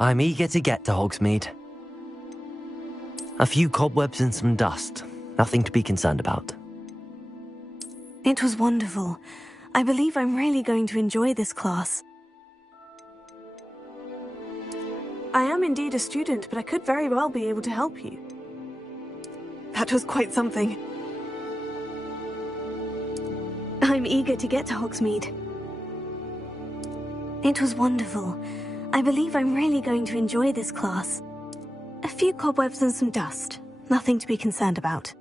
I'm eager to get to Hogsmeade. A few cobwebs and some dust. Nothing to be concerned about. It was wonderful. I believe I'm really going to enjoy this class. I am indeed a student, but I could very well be able to help you. That was quite something. I'm eager to get to Hogsmeade. It was wonderful. I believe I'm really going to enjoy this class. A few cobwebs and some dust. Nothing to be concerned about.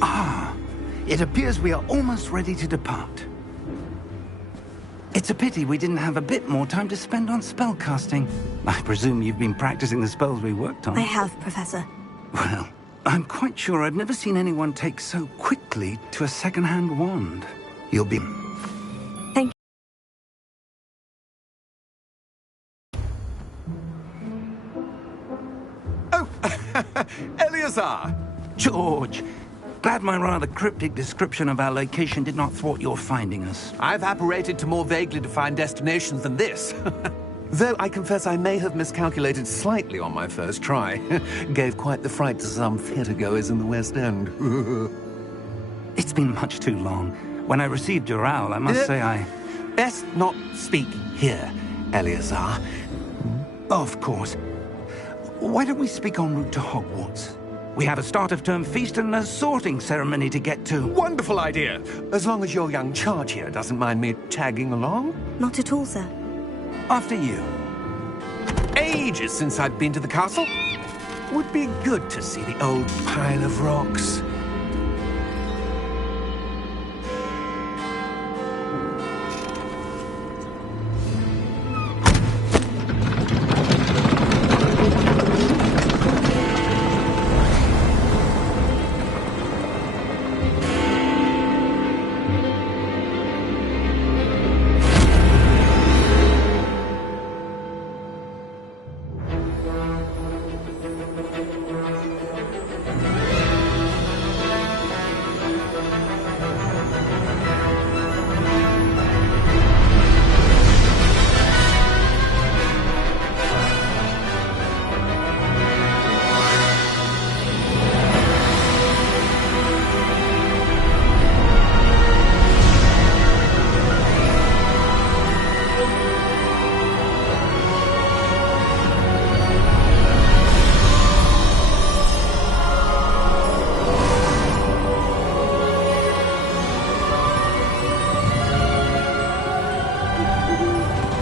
Ah, it appears we are almost ready to depart. It's a pity we didn't have a bit more time to spend on spellcasting. I presume you've been practicing the spells we worked on. I have, Professor. Well, I'm quite sure I've never seen anyone take so quickly to a second-hand wand. You'll be... Thank Oh, Eleazar! George, glad my rather cryptic description of our location did not thwart your finding us. I've apparated to more vaguely defined destinations than this. Though I confess I may have miscalculated slightly on my first try. Gave quite the fright to some theatre-goers in the West End. It's been much too long. When I received your owl, I must say I... Best not speak here, Eleazar. Of course. Why don't we speak en route to Hogwarts? We have a start-of-term feast and a sorting ceremony to get to. Wonderful idea! As long as your young charge here doesn't mind me tagging along. Not at all, sir. After you. Ages since I've been to the castle. Would be good to see the old pile of rocks.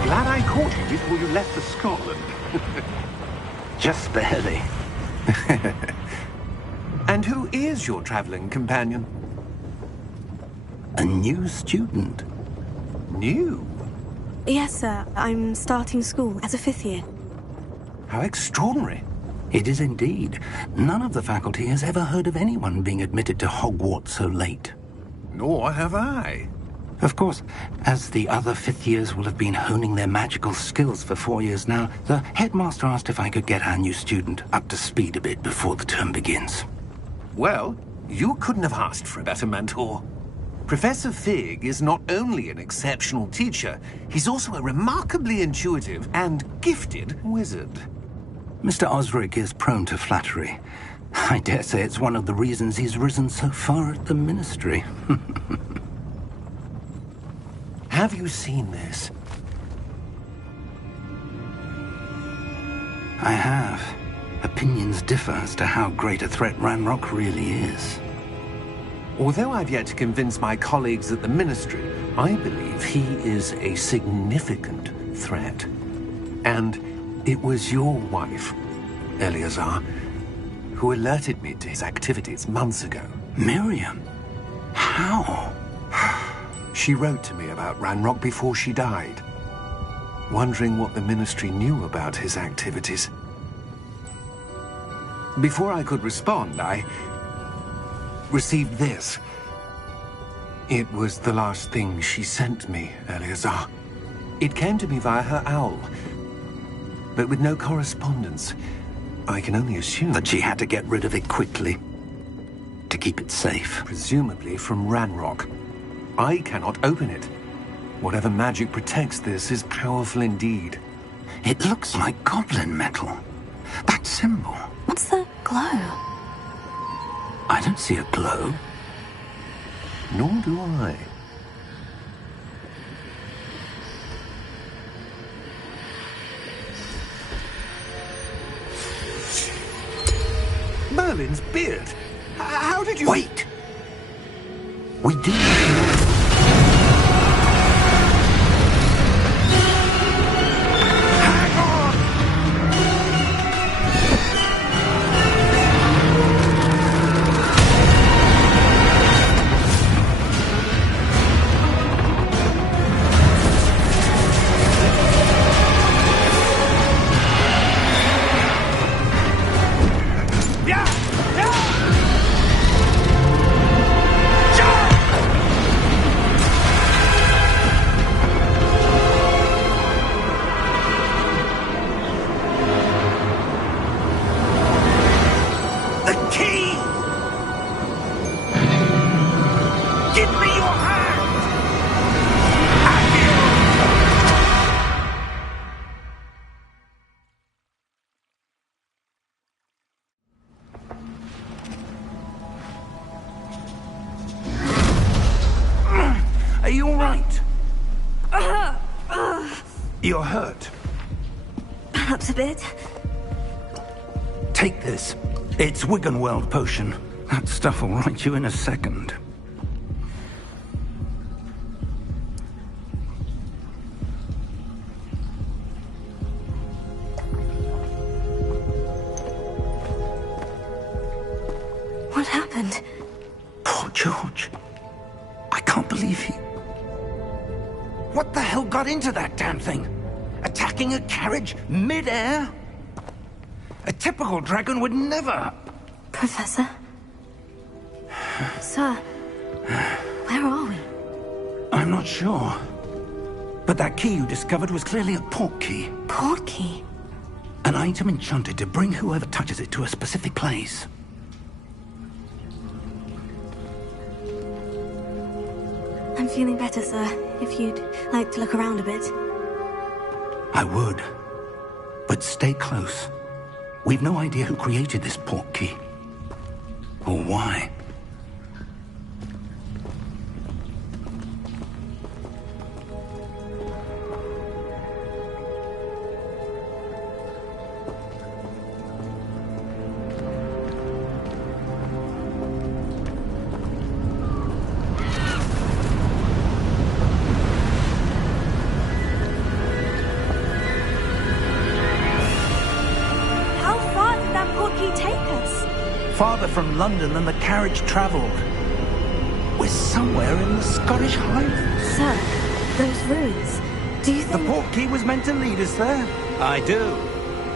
Glad I caught you before you left for Scotland. Just barely. And who is your traveling companion? A new student. New? Yes, sir. I'm starting school as a 5th year. How extraordinary. It is indeed. None of the faculty has ever heard of anyone being admitted to Hogwarts so late. Nor have I. Of course, as the other 5th years will have been honing their magical skills for 4 years now, the headmaster asked if I could get our new student up to speed a bit before the term begins. Well, you couldn't have asked for a better mentor. Professor Fig is not only an exceptional teacher, he's also a remarkably intuitive and gifted wizard. Mr. Osric is prone to flattery. I dare say it's one of the reasons he's risen so far at the ministry. Have you seen this? I have. Opinions differ as to how great a threat Ranrock really is. Although I've yet to convince my colleagues at the Ministry, I believe he is a significant threat. And it was your wife, Eleazar, who alerted me to his activities months ago. Miriam? How? She wrote to me about Ranrock before she died, wondering what the Ministry knew about his activities. Before I could respond, I received this. It was the last thing she sent me, Eleazar. It came to me via her owl, but with no correspondence. I can only assume That she had to get rid of it quickly, to keep it safe. presumably from Ranrock. I cannot open it. Whatever magic protects this is powerful indeed. It looks like goblin metal. That symbol. What's the glow? I don't see a glow. Nor do I. Merlin's beard. How did you... Wait! We do. right? You're hurt. Perhaps a bit. Take this. It's Wiggenweld potion. That stuff will right you in a second. What happened? Poor George. I can't believe he... What the hell got into that damn thing? Attacking a carriage mid-air? A typical dragon would never... Professor? Sir, where are we? I'm not sure. But that key you discovered was clearly a port key. Port key? An item enchanted to bring whoever touches it to a specific place. I'm feeling better, sir. If you'd like to look around a bit. I would. But stay close. We've no idea who created this port key. Or why. Farther from London than the carriage travelled. We're somewhere in the Scottish Highlands. Sir, those ruins. Do you think... The port key was meant to lead us there? I do.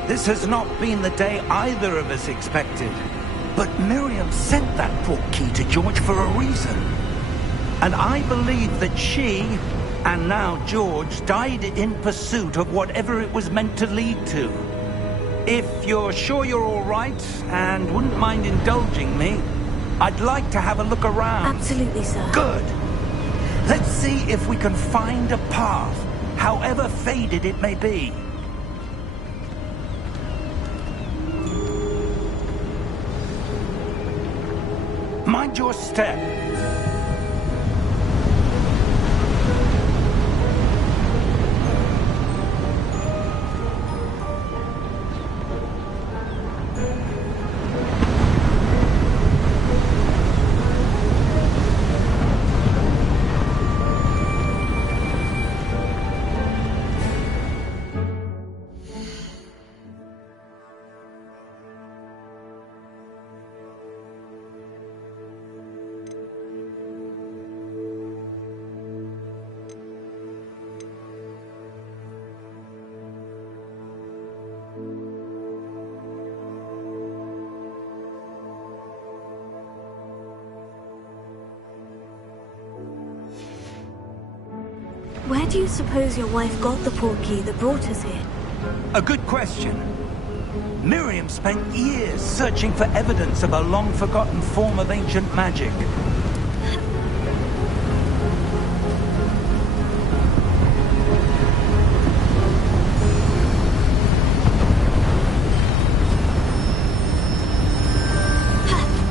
This has not been the day either of us expected. But Miriam sent that port key to George for a reason. And I believe that she, and now George, died in pursuit of whatever it was meant to lead to. If you're sure you're all right, and wouldn't mind indulging me, I'd like to have a look around. Absolutely, sir. Good. Let's see if we can find a path, however faded it may be. Mind your step. Where do you suppose your wife got the port key that brought us here? A good question. Miriam spent years searching for evidence of a long-forgotten form of ancient magic.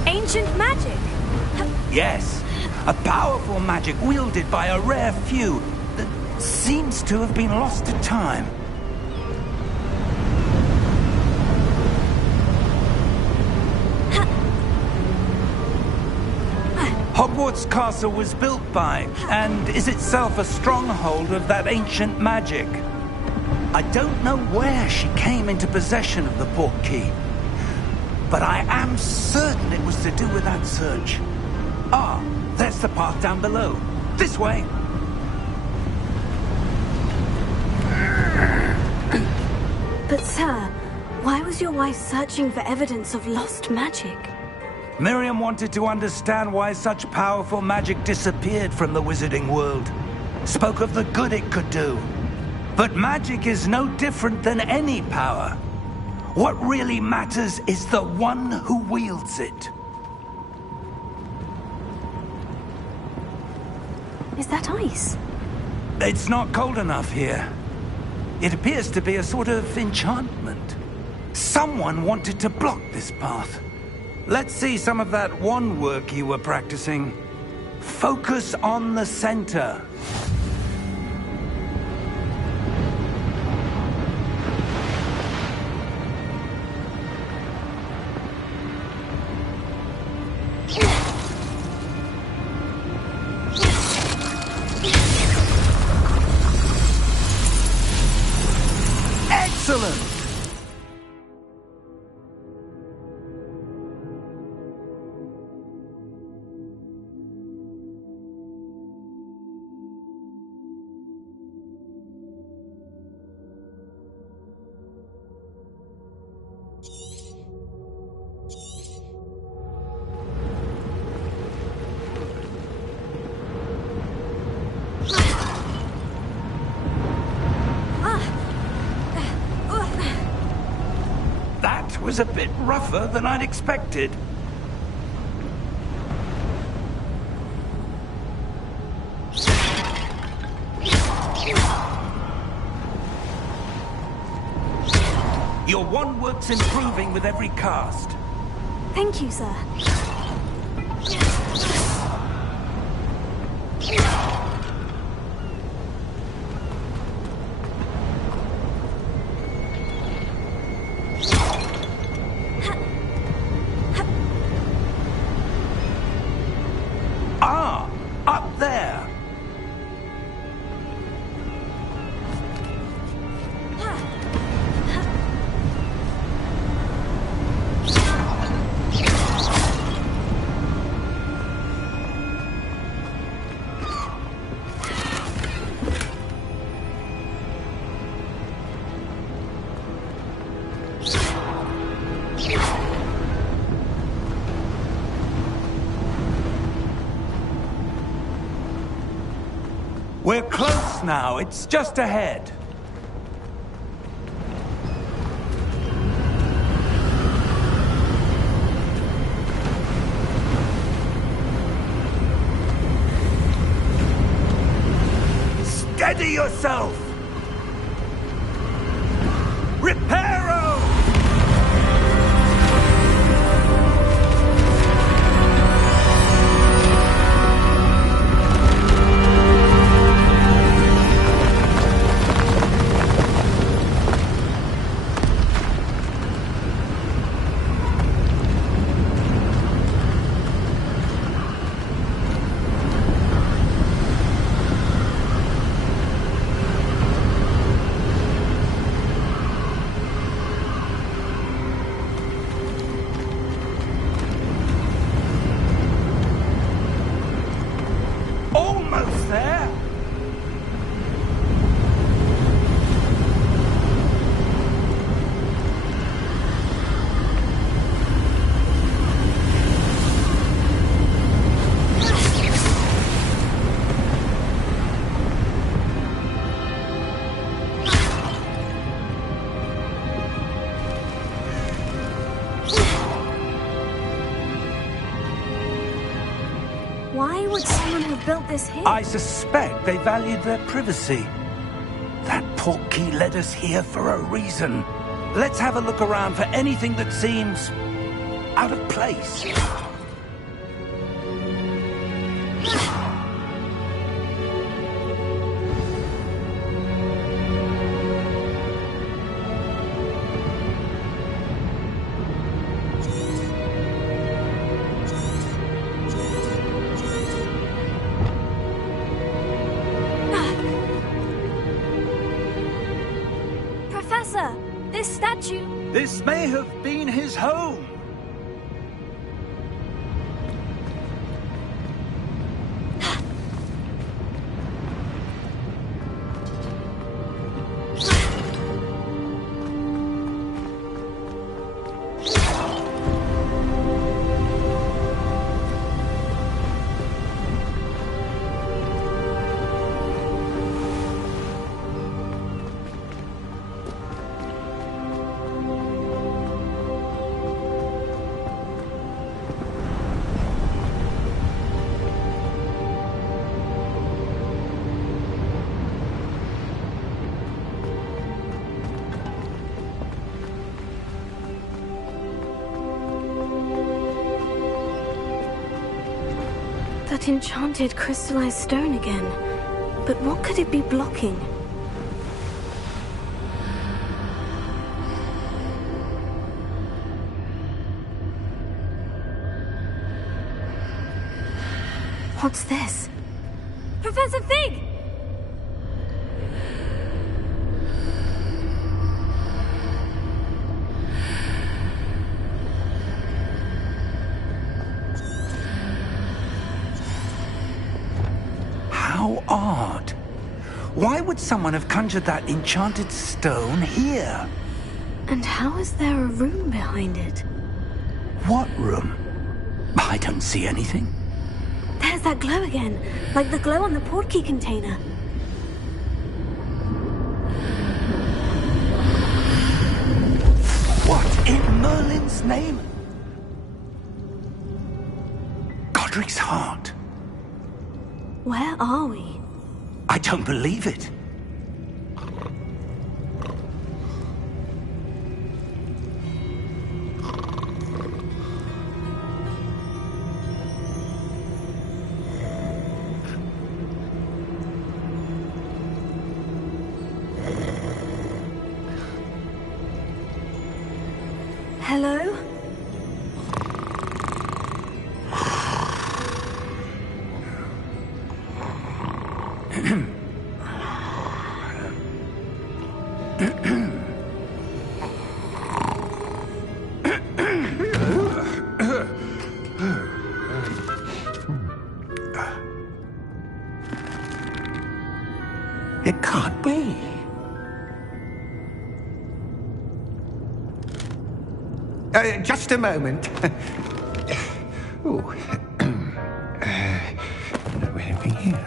Ancient magic? Yes, a powerful magic wielded by a rare few that seems to have been lost to time. Hogwarts Castle was built by, and is itself a stronghold of that ancient magic. I don't know where she came into possession of the port key, but I am certain it was to do with that search. Ah, there's the path down below. This way. But sir, why was your wife searching for evidence of lost magic? Miriam wanted to understand why such powerful magic disappeared from the wizarding world. Spoke of the good it could do. But magic is no different than any power. What really matters is the one who wields it. Is that ice? It's not cold enough here. It appears to be a sort of enchantment. Someone wanted to block this path. Let's see some of that wand work you were practicing. Focus on the center. a bit rougher than I'd expected. Your wand work's improving with every cast. Thank you, sir. Ah, up there. We're close now. It's just ahead. Steady yourself! Reparo! Almost there! Why would someone have built this here? I suspect they valued their privacy. That portkey led us here for a reason. Let's have a look around for anything that seems out of place. Professor, this statue... This may have been his home. That enchanted crystallized stone again. But what could it be blocking? What's this? Professor Fig! How odd. Why would someone have conjured that enchanted stone here? And how is there a room behind it? What room? I don't see anything. There's that glow again, like the glow on the portkey container. What In Merlin's name? Godric's heart. Where are we? I don't believe it. Hello? It can't be. Just a moment. Ooh. Anything here?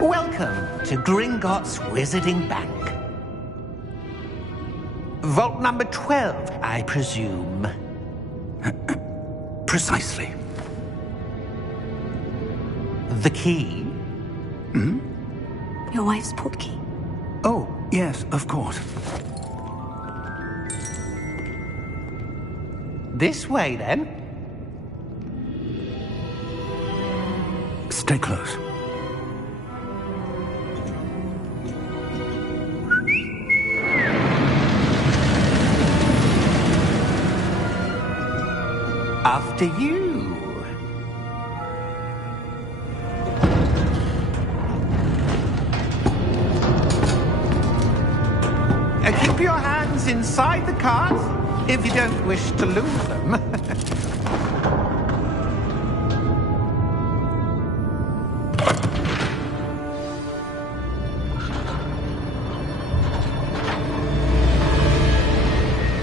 Welcome to Gringotts Wizarding Bank. Vault number 12, I presume. Precisely. The key? Hmm? Your wife's portkey. Oh, yes, of course. This way, then. Stay close. After you. Keep your hands inside the cart if you don't wish to lose them.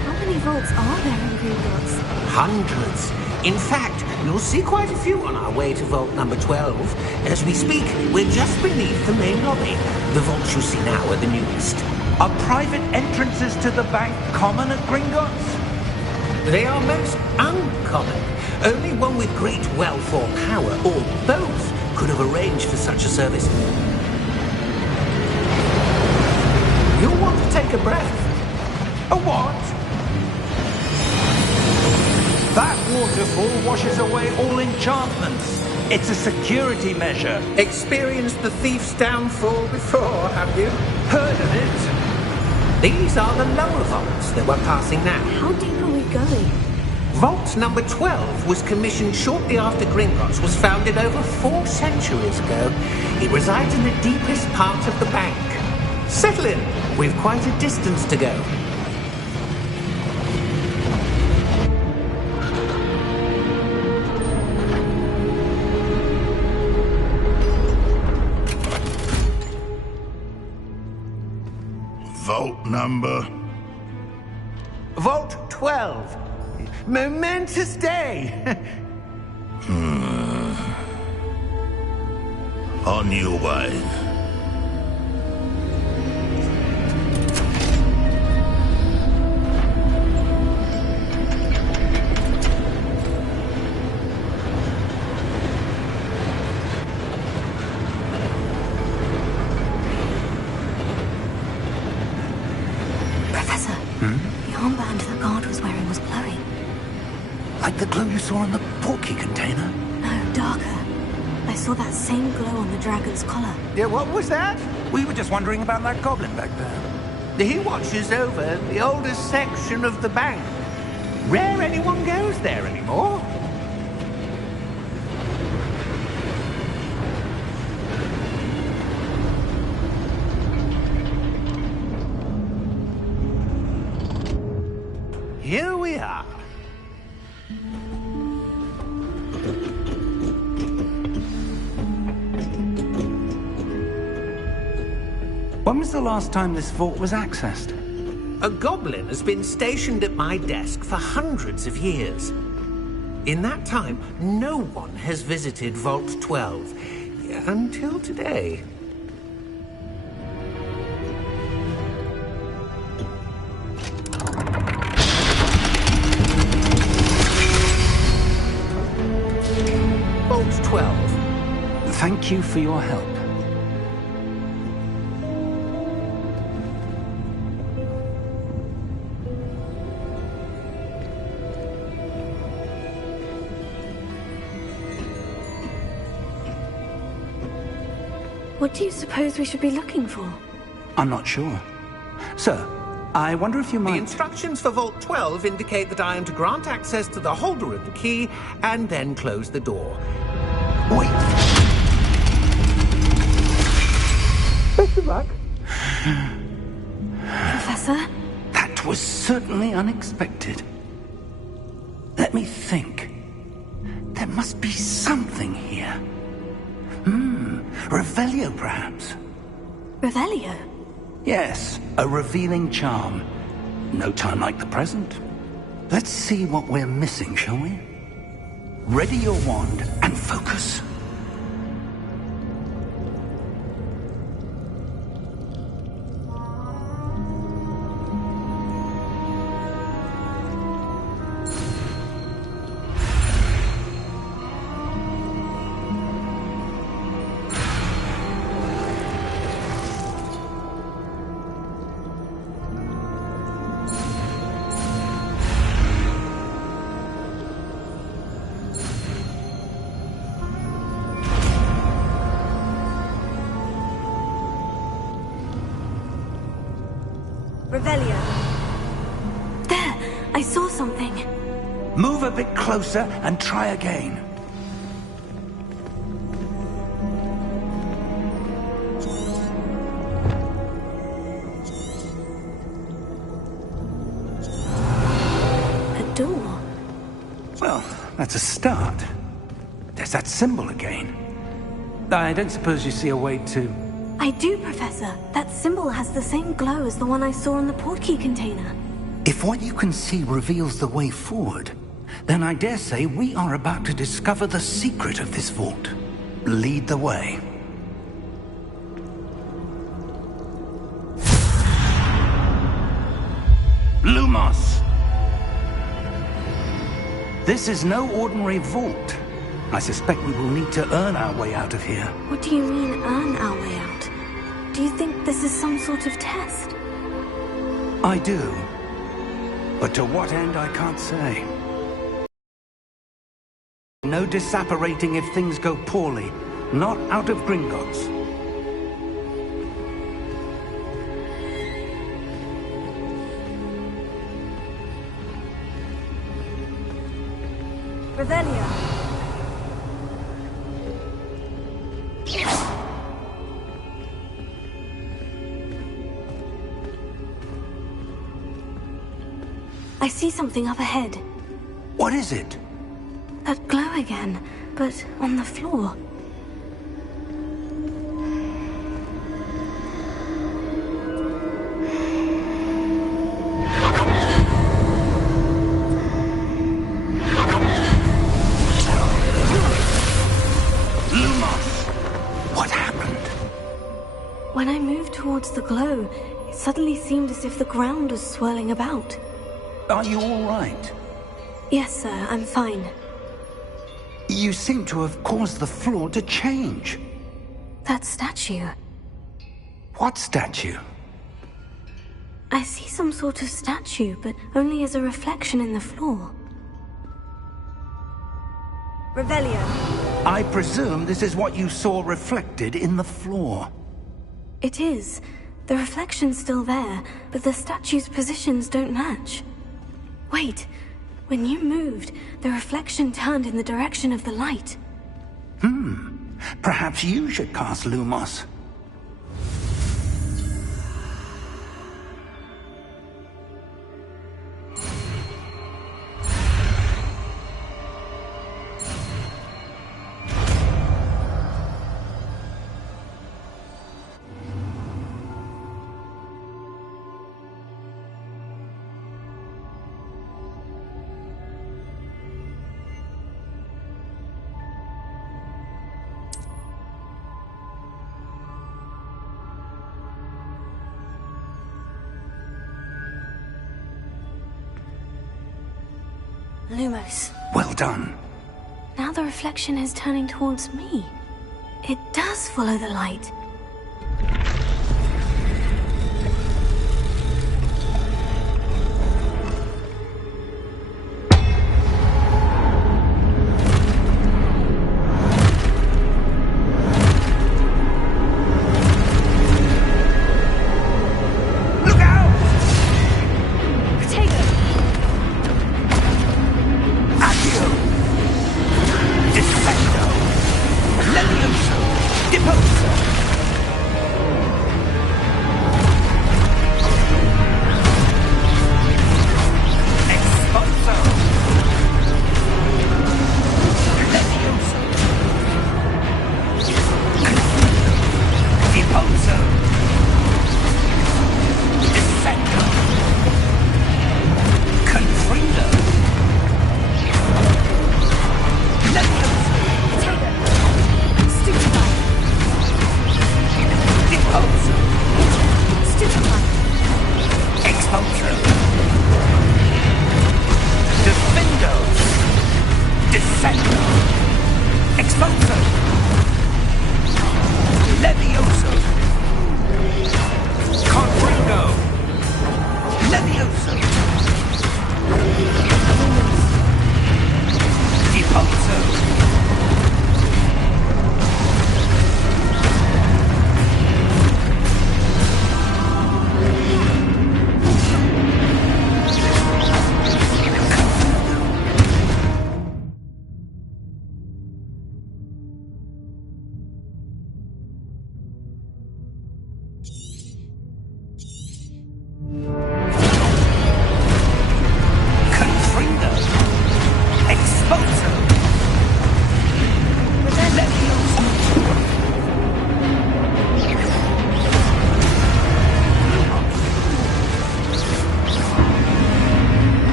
How many vaults are there in Gringotts? Hundreds. In fact, you'll see quite a few on our way to vault number 12. As we speak, we're just beneath the main lobby. The vaults you see now are the newest. Are private entrances to the bank common at Gringotts? They are most uncommon. Only one with great wealth or power, or both, could have arranged for such a service. You'll want to take a breath. A what? That waterfall washes away all enchantments. It's a security measure. Experienced the thief's downfall before, have you? Heard of it? These are the lower vaults that we're passing now. How deep are we going? Vault number 12 was commissioned shortly after Gringotts was founded over 4 centuries ago. It resides in the deepest part of the bank. Settle in. We've quite a distance to go. Vault number? Vault 12. Momentous day. On your way. Professor, the armband the guard was wearing was glowing. Like the glow you saw in the portkey container? No, darker. I saw that same glow on the dragon's collar. Yeah, what was that? We were just wondering about that goblin back there. He watches over the oldest section of the bank. Rare anyone goes there anymore. Here we are. When was the last time this vault was accessed? A goblin has been stationed at my desk for hundreds of years. In that time, no one has visited Vault 12. until today. Vault 12. Thank you for your help. What do you suppose we should be looking for? I'm not sure. Sir, I wonder if you The might... instructions for Vault 12 indicate that I am to grant access to the holder of the key and then close the door. Wait! Best of luck. Professor? That was certainly unexpected. Let me think. There must be something here. Revelio, perhaps? Revelio? Yes, a revealing charm. No time like the present. Let's see what we're missing, shall we? Ready your wand and focus. Revelio. There! I saw something. Move a bit closer and try again. A door. Well, that's a start. There's that symbol again. I don't suppose you see a way to... I do, Professor. That symbol has the same glow as the one I saw in the portkey container. If what you can see reveals the way forward, then I dare say we are about to discover the secret of this vault. Lead the way. Lumos! This is no ordinary vault. I suspect we will need to earn our way out of here. What do you mean, earn our way out? Do you think this is some sort of test? I do. But to what end, I can't say. No disapparating if things go poorly. Not out of Gringotts. Revelio. I see something up ahead. What is it? That glow again, but on the floor. Lumos! What happened? When I moved towards the glow, it suddenly seemed as if the ground was swirling about. Are you all right? Yes, sir, I'm fine. You seem to have caused the floor to change. That statue. What statue? I see some sort of statue, but only as a reflection in the floor. Revelio. I presume this is what you saw reflected in the floor. It is. The reflection's still there, but the statue's positions don't match. Wait. When you moved, the reflection turned in the direction of the light. Perhaps you should cast Lumos. Lumos. Well done. Now the reflection is turning towards me. It does follow the light.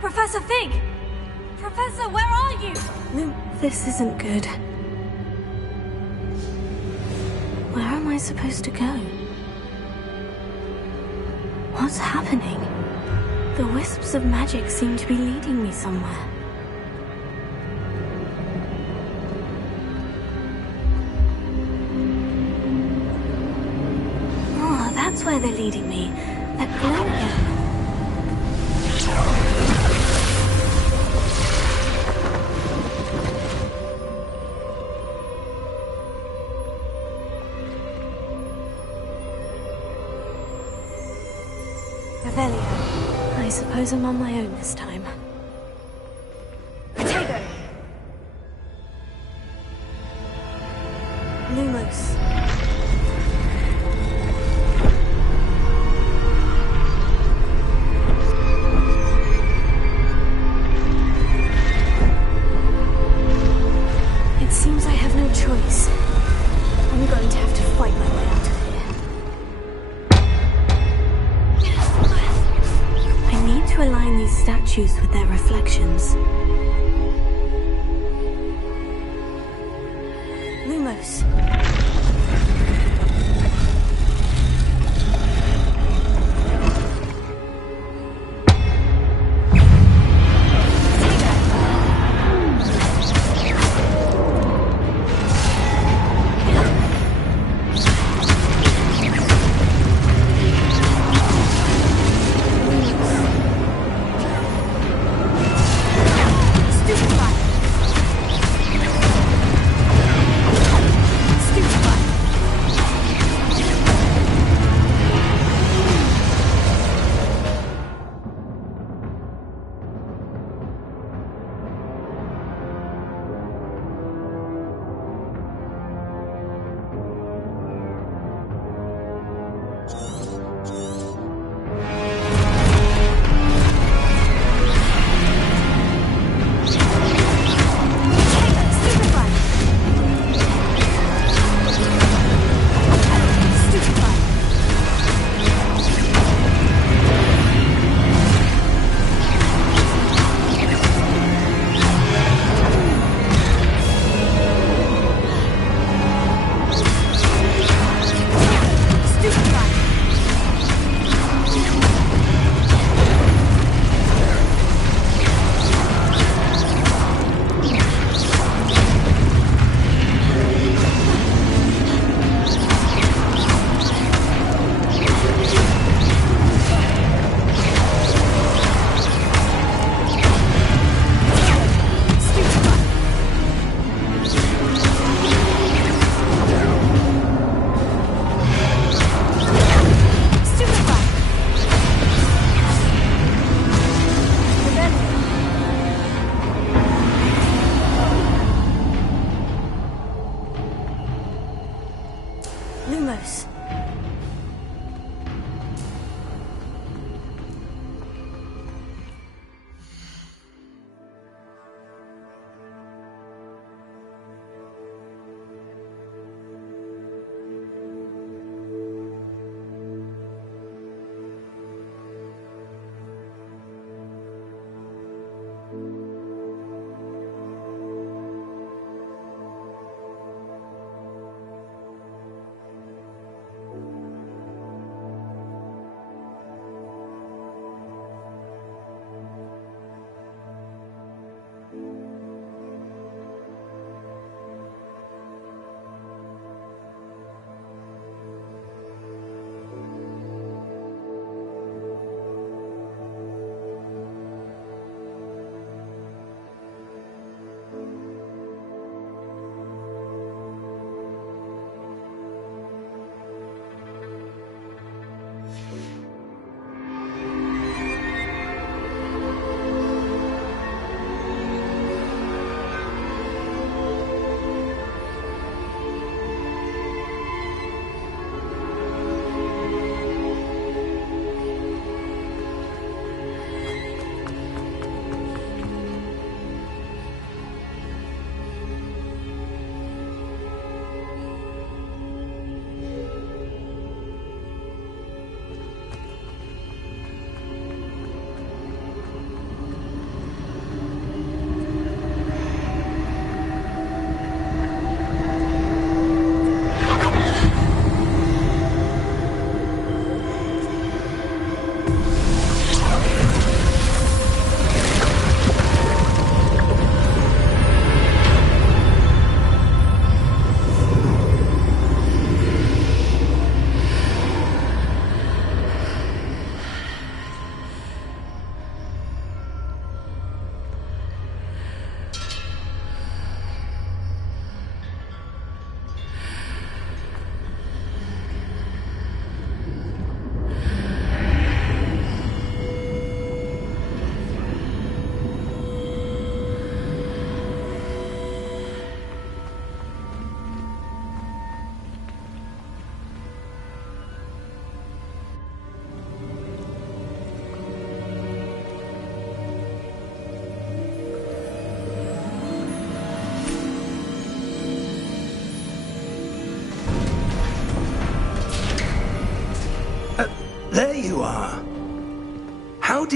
Professor Fig! Professor, where are you? This isn't good. Where am I supposed to go? What's happening? The wisps of magic seem to be leading me somewhere. Oh, that's where they're leading me. That glow again. I suppose I'm on my own this time. Potato! Lumos. It seems I have no choice. I'm going to have to fight my way out of here. To align these statues with their reflections. Lumos.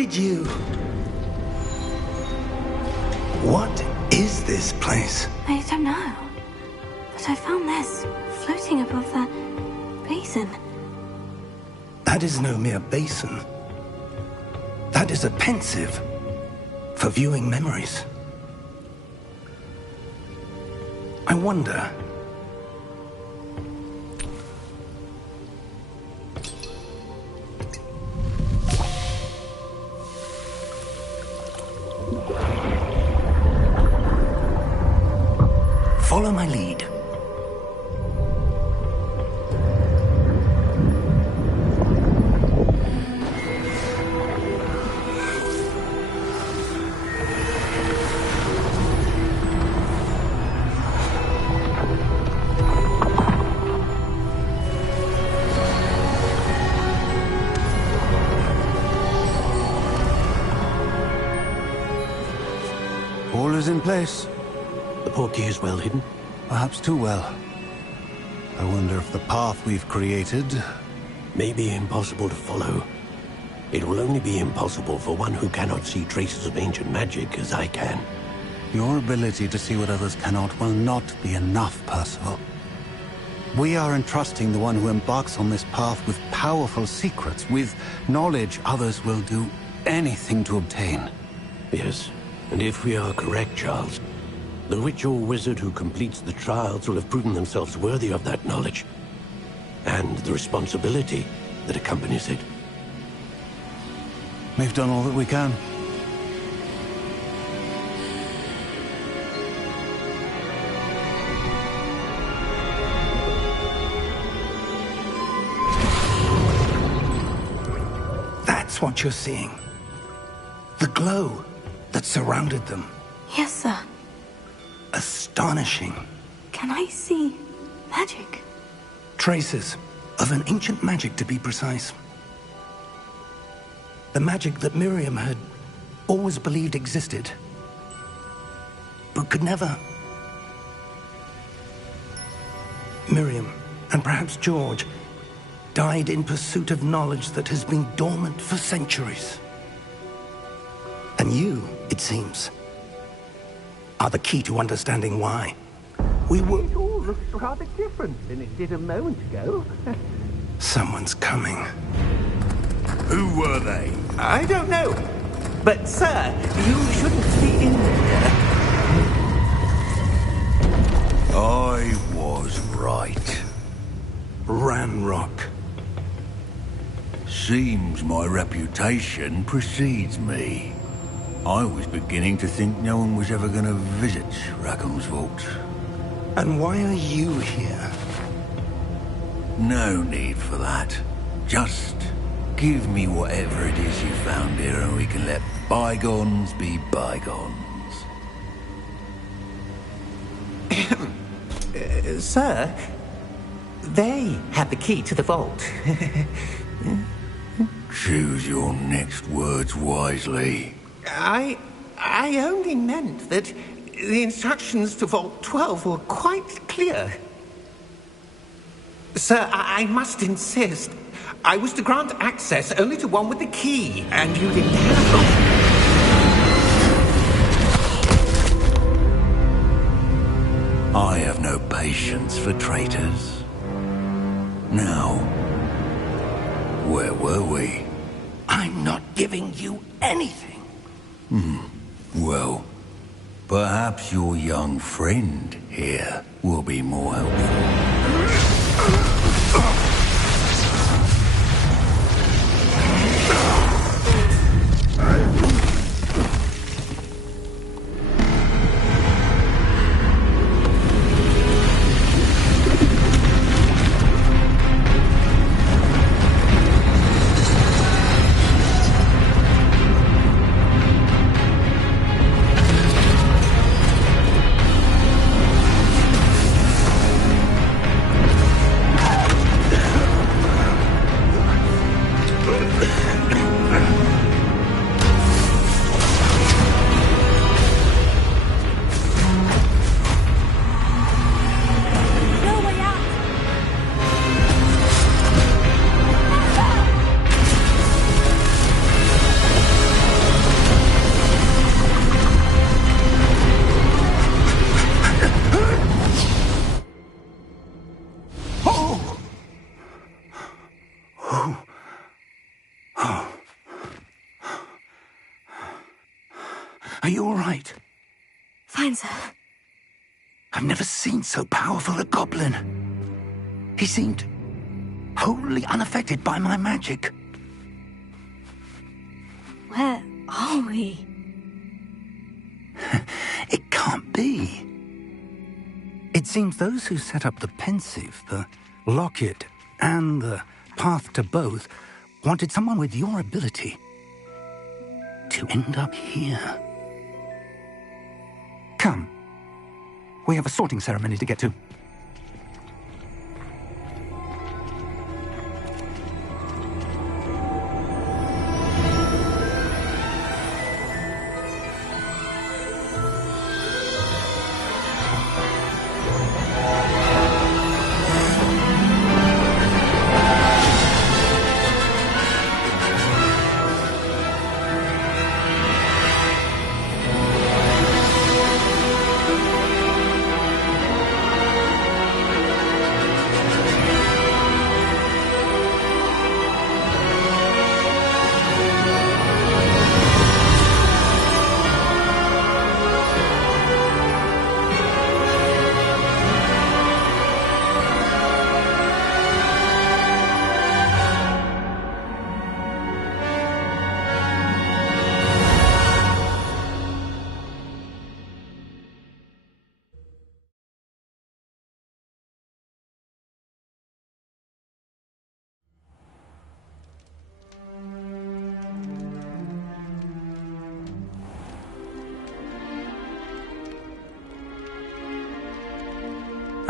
did you? What is this place? I don't know. But I found this floating above that basin. That is no mere basin. That is a pensive for viewing memories. I wonder... Follow my lead. All is in place. The portkey is well hidden? Perhaps too well. I wonder if the path we've created... may be impossible to follow. It will only be impossible for one who cannot see traces of ancient magic as I can. Your ability to see what others cannot will not be enough, Percival. We are entrusting the one who embarks on this path with powerful secrets, with knowledge others will do anything to obtain. Yes, and if we are correct, Charles, the witch or wizard who completes the trials will have proven themselves worthy of that knowledge, and the responsibility that accompanies it. We've done all that we can. That's what you're seeing. The glow that surrounded them. Yes, sir. Astonishing. Can I see magic? Traces of an ancient magic, to be precise. The magic that Miriam had always believed existed, but could never. Miriam, and perhaps George, died in pursuit of knowledge that has been dormant for centuries. And you, it seems, are the key to understanding why. We were... It all looks rather different than it did a moment ago. Someone's coming. Who were they? I don't know. But, sir, you shouldn't be in there. I was right. Ranrock. Seems my reputation precedes me. I was beginning to think no one was ever going to visit Rackham's vault. And why are you here? No need for that. Just give me whatever it is you found here and we can let bygones be bygones. Sir, they have the key to the vault. Choose your next words wisely. I only meant that the instructions to Vault 12 were quite clear. Sir, I must insist. I was to grant access only to one with the key, and you didn't have I have no patience for traitors. Now, where were we? I'm not giving you anything. Well, perhaps your young friend here will be more helpful. Are you all right? Fine, sir. I've never seen so powerful a goblin. He seemed wholly unaffected by my magic. Where are we? It can't be. It seems those who set up the pensive, the locket, and the path to both wanted someone with your ability to end up here. Come. We have a sorting ceremony to get to.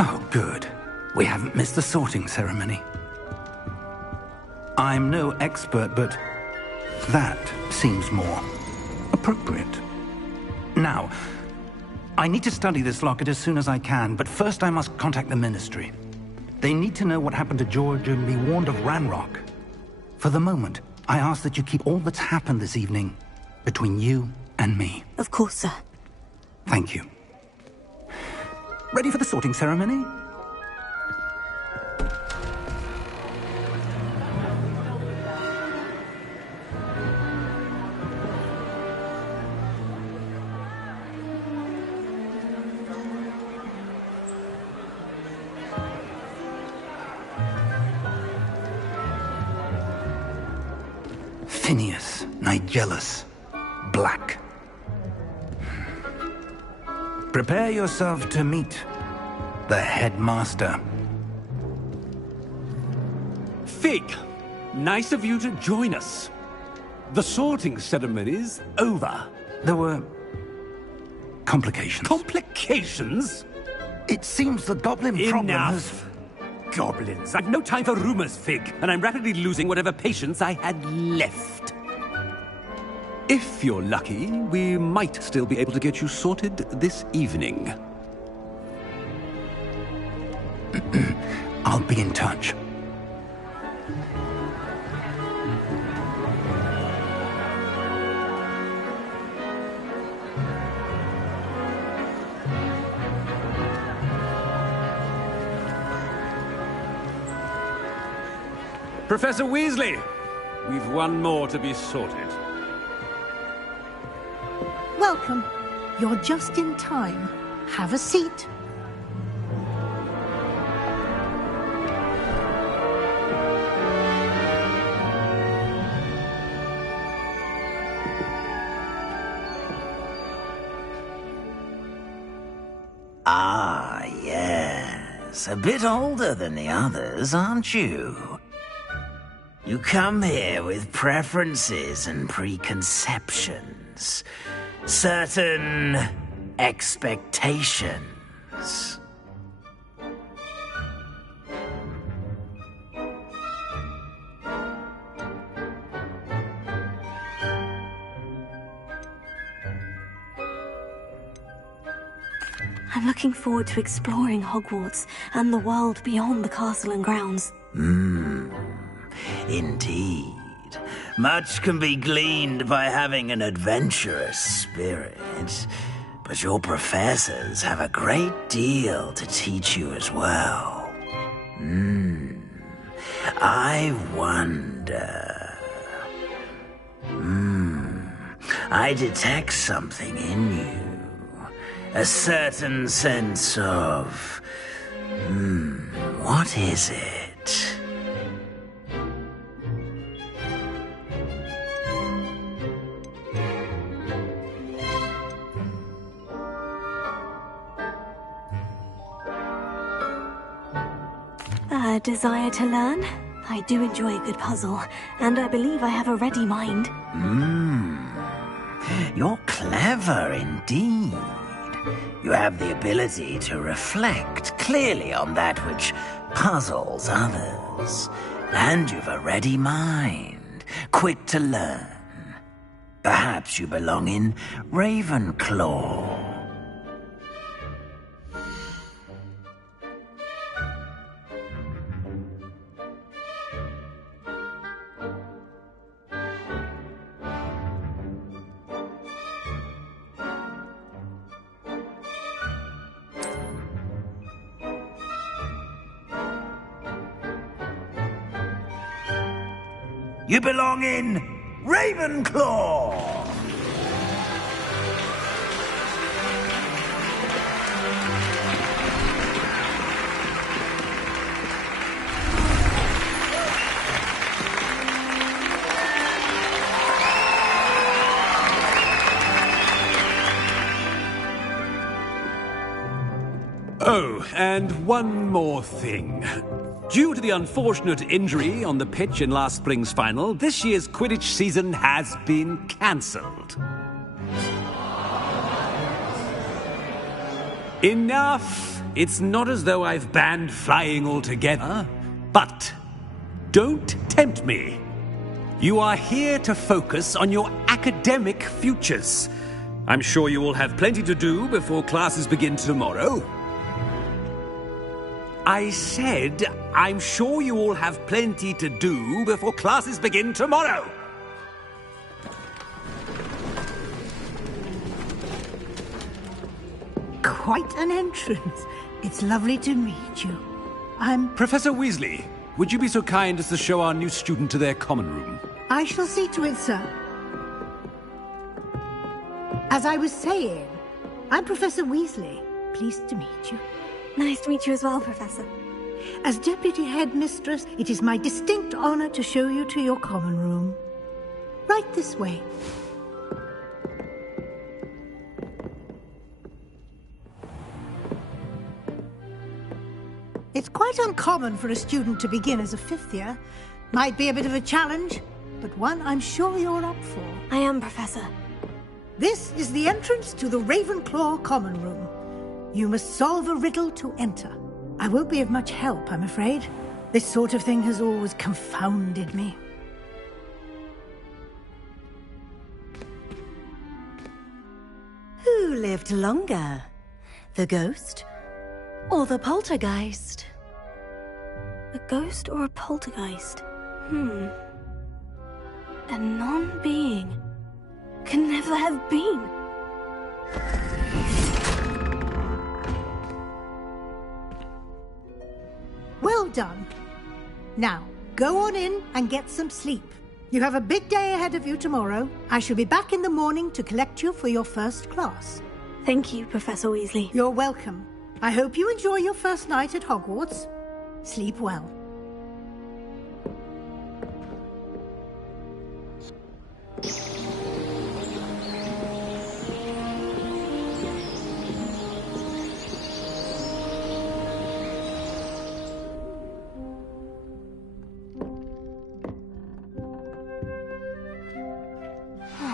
Oh, good. We haven't missed the sorting ceremony. I'm no expert, but that seems more appropriate. Now, I need to study this locket as soon as I can, but first I must contact the Ministry. They need to know what happened to George and be warned of Ranrock. For the moment, I ask that you keep all that's happened this evening between you and me. Of course, sir. Thank you. Ready for the sorting ceremony? Phineas, Nigellus, Black. Prepare yourself to meet the headmaster. Fig, nice of you to join us. The sorting ceremony's over. There were complications. Complications? It seems the goblin problem has... Enough! Goblins. I've no time for rumors, Fig, and I'm rapidly losing whatever patience I had left. If you're lucky, we might still be able to get you sorted this evening. I'll be in touch. Professor Weasley, we've one more to be sorted. Welcome. You're just in time. Have a seat. Ah, yes. A bit older than the others, aren't you? You come here with preferences and preconceptions. Certain expectations. I'm looking forward to exploring Hogwarts and the world beyond the castle and grounds. Indeed. Much can be gleaned by having an adventurous spirit, but your professors have a great deal to teach you as well. I wonder... I detect something in you. A certain sense of... what is it? A desire to learn? I do enjoy a good puzzle, and I believe I have a ready mind. You're clever indeed. You have the ability to reflect clearly on that which puzzles others. And you've a ready mind, quick to learn. Perhaps you belong in Ravenclaw. You belong in Ravenclaw! Oh, and one more thing. Due to the unfortunate injury on the pitch in last spring's final, this year's Quidditch season has been cancelled. Enough! It's not as though I've banned flying altogether, but don't tempt me. You are here to focus on your academic futures. I'm sure you will have plenty to do before classes begin tomorrow. I said, I'm sure you all have plenty to do before classes begin tomorrow. Quite an entrance. It's lovely to meet you. I'm... Professor Weasley, would you be so kind as to show our new student to their common room? I shall see to it, sir. As I was saying, I'm Professor Weasley. Pleased to meet you. Nice to meet you as well, Professor. As Deputy Headmistress, it is my distinct honor to show you to your common room. Right this way. It's quite uncommon for a student to begin as a fifth year. Might be a bit of a challenge, but one I'm sure you're up for. I am, Professor. This is the entrance to the Ravenclaw common room. You must solve a riddle to enter. I won't be of much help, I'm afraid. This sort of thing has always confounded me. Who lived longer? The ghost or the poltergeist? A ghost or a poltergeist? A non-being can never have been. Well done. Now, go on in and get some sleep. You have a big day ahead of you tomorrow. I shall be back in the morning to collect you for your first class. Thank you, Professor Weasley. You're welcome. I hope you enjoy your first night at Hogwarts. Sleep well.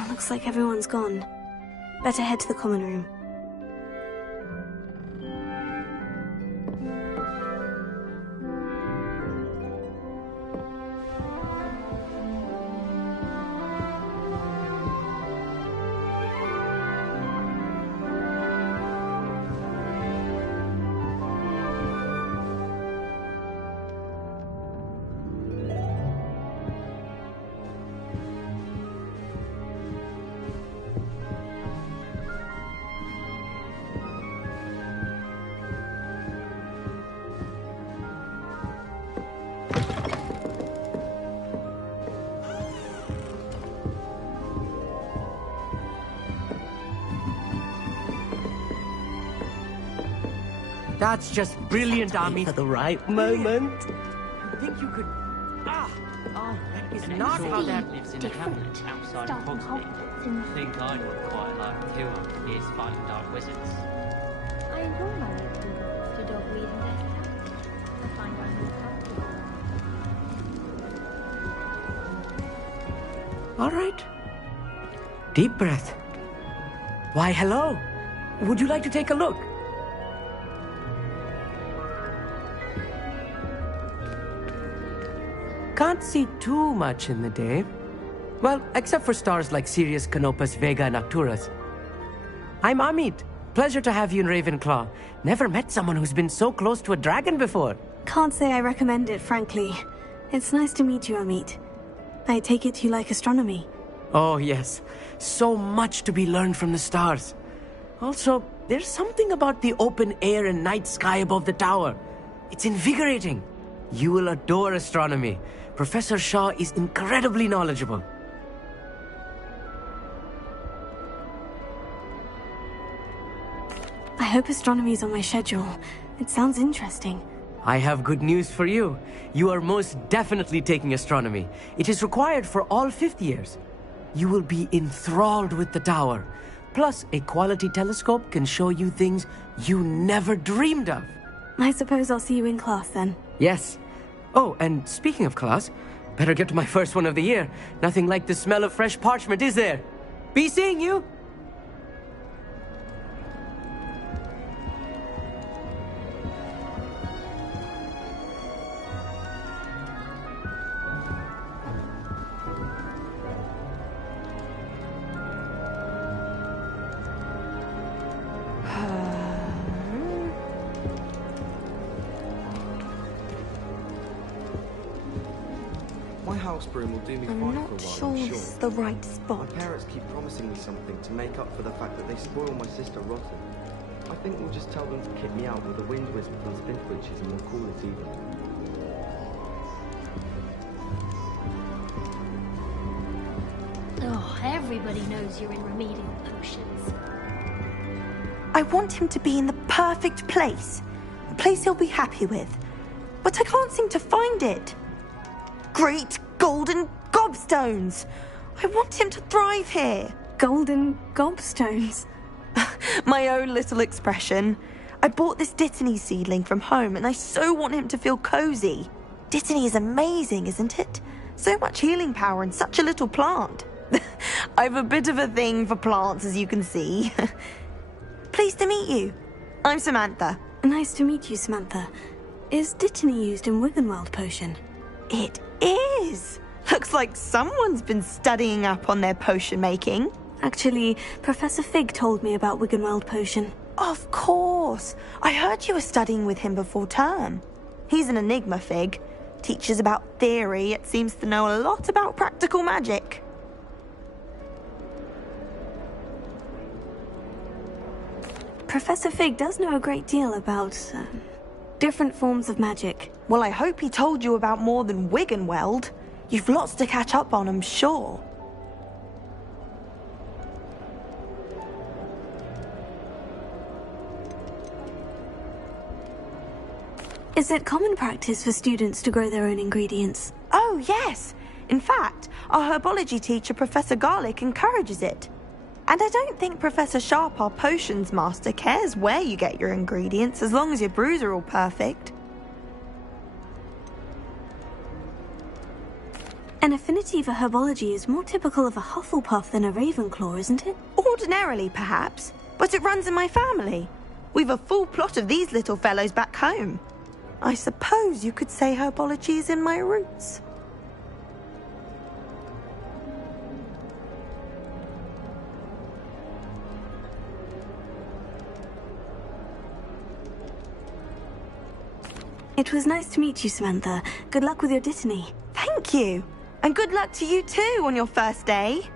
Looks like everyone's gone. Better head to the common room. That's just brilliant, Ami. At the right moment. I think you could... Oh, that is not how that lives in a cabinet outside of Hogsmeade. I think I would quite like to is fighting dark wizards. I enjoy my new to dog reading desk. I find I'm more All right. Deep breath. Why, hello. Would you like to take a look? Can't see too much in the day. Well, except for stars like Sirius, Canopus, Vega, and Arcturus. I'm Amit. Pleasure to have you in Ravenclaw. Never met someone who's been so close to a dragon before. Can't say I recommend it, frankly. It's nice to meet you, Amit. I take it you like astronomy. Oh, yes. So much to be learned from the stars. Also, there's something about the open air and night sky above the tower. It's invigorating. You will adore astronomy. Professor Shaw is incredibly knowledgeable. I hope astronomy's on my schedule. It sounds interesting. I have good news for you. You are most definitely taking astronomy. It is required for all fifth years. You will be enthralled with the tower. Plus, a quality telescope can show you things you never dreamed of. I suppose I'll see you in class then. Yes. Oh, and speaking of class, better get to my first one of the year. Nothing like the smell of fresh parchment, is there? Be seeing you! My house broom will do me I'm fine not for a while, sure I'm this sure. is the right spot. My parents keep promising me something to make up for the fact that they spoil my sister rotten. I think we'll just tell them to kick me out with a wind whistle and spintwitches and we'll call it even. Oh, everybody knows you're in remedial potions. I want him to be in the perfect place. A place he'll be happy with. But I can't seem to find it. Great golden gobstones! I want him to thrive here. Golden gobstones? My own little expression. I bought this Dittany seedling from home and I so want him to feel cozy. Dittany is amazing, isn't it? So much healing power in such a little plant. I've a bit of a thing for plants, as you can see. Pleased to meet you. I'm Samantha. Nice to meet you, Samantha. Is Dittany used in Wiggenweld potion? It is. Looks like someone's been studying up on their potion making. Actually, Professor Fig told me about Wiggenweld potion. Of course. I heard you were studying with him before term. He's an enigma, Fig. Teaches about theory, yet seems to know a lot about practical magic. Professor Fig does know a great deal about different forms of magic. Well, I hope he told you about more than Wiggenweld. You've lots to catch up on, I'm sure. Is it common practice for students to grow their own ingredients? Oh, yes. In fact, our herbology teacher, Professor Garlick, encourages it. And I don't think Professor Sharp, our potions master, cares where you get your ingredients as long as your brews are all perfect. An affinity for herbology is more typical of a Hufflepuff than a Ravenclaw, isn't it? Ordinarily, perhaps, but it runs in my family. We've a full plot of these little fellows back home. I suppose you could say herbology is in my roots. It was nice to meet you, Samantha. Good luck with your Dittany. Thank you. And good luck to you too on your first day.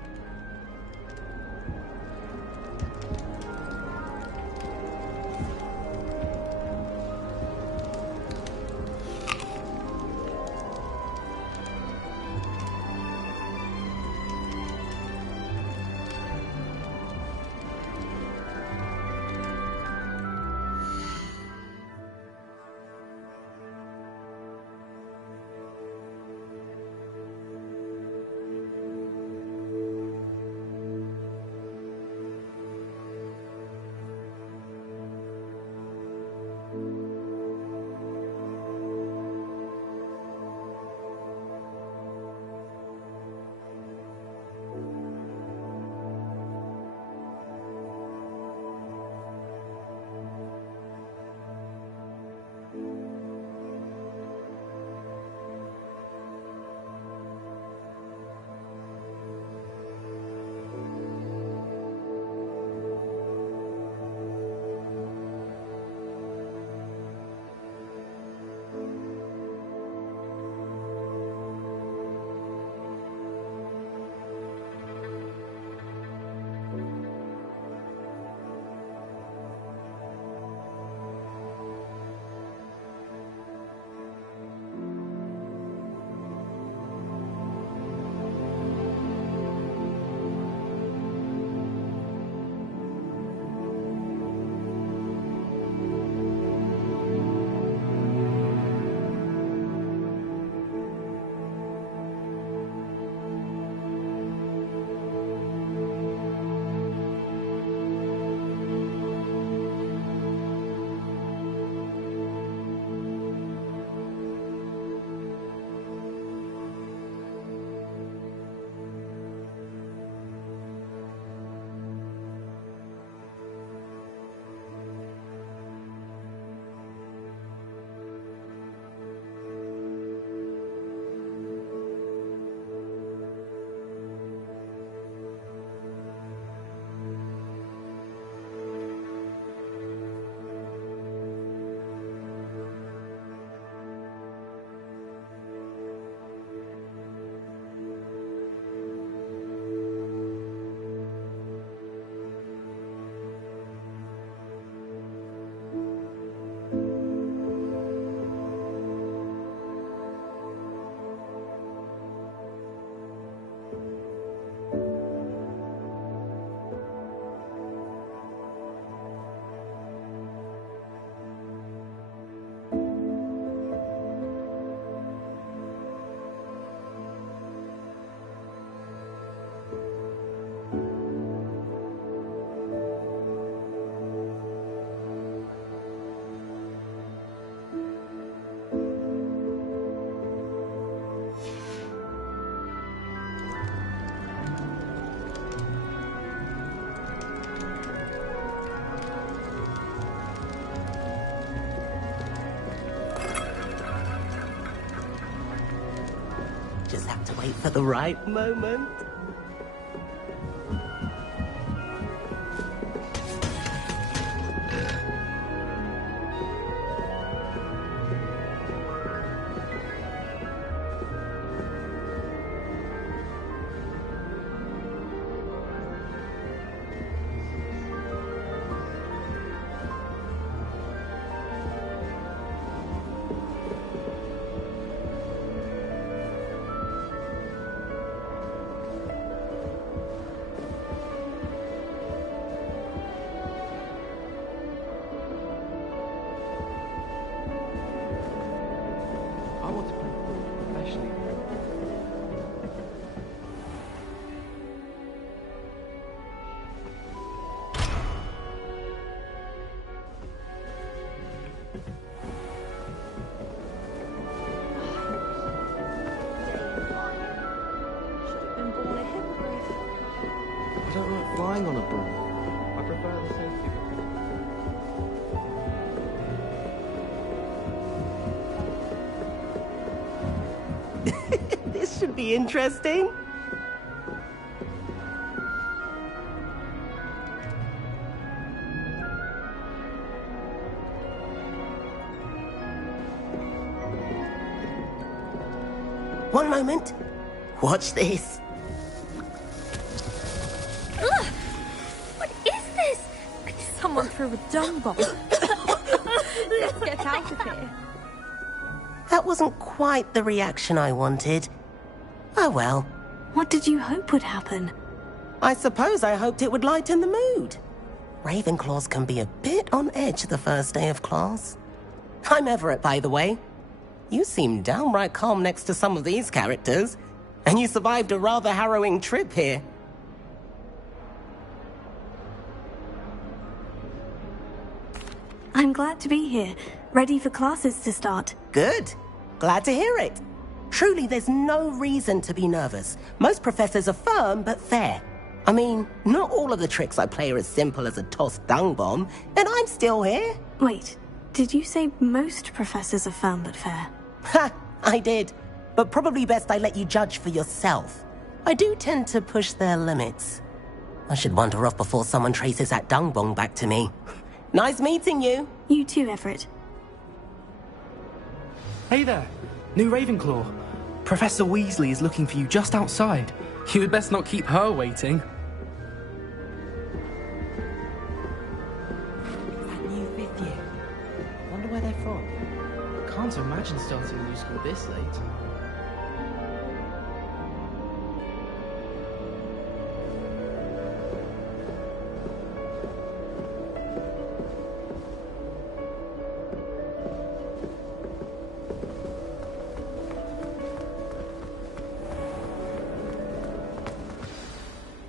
wait for the right moment. I want to play professionally. Been born a hippogriff. I don't like flying on a broom. I prefer the safety. This should be interesting. One moment. Watch this. Ugh! What is this? Someone threw a dung bomb. Let's get out of here. That wasn't quite the reaction I wanted. Oh well. What did you hope would happen? I suppose I hoped it would lighten the mood. Ravenclaws can be a bit on edge the first day of class. I'm Everett, by the way. You seem downright calm next to some of these characters, and you survived a rather harrowing trip here. I'm glad to be here, ready for classes to start. Good. Glad to hear it. Truly, there's no reason to be nervous. Most professors are firm but fair. I mean, not all of the tricks I play are as simple as a tossed dung bomb, and I'm still here. Wait, did you say most professors are firm but fair? Ha! I did. But probably best I let you judge for yourself. I do tend to push their limits. I should wander off before someone traces that dung bomb back to me. Nice meeting you. You too, Everett. Hey there, new Ravenclaw. Professor Weasley is looking for you just outside. You had best not keep her waiting. That new fifth year. Wonder where they're from. Can't imagine starting a new school this late.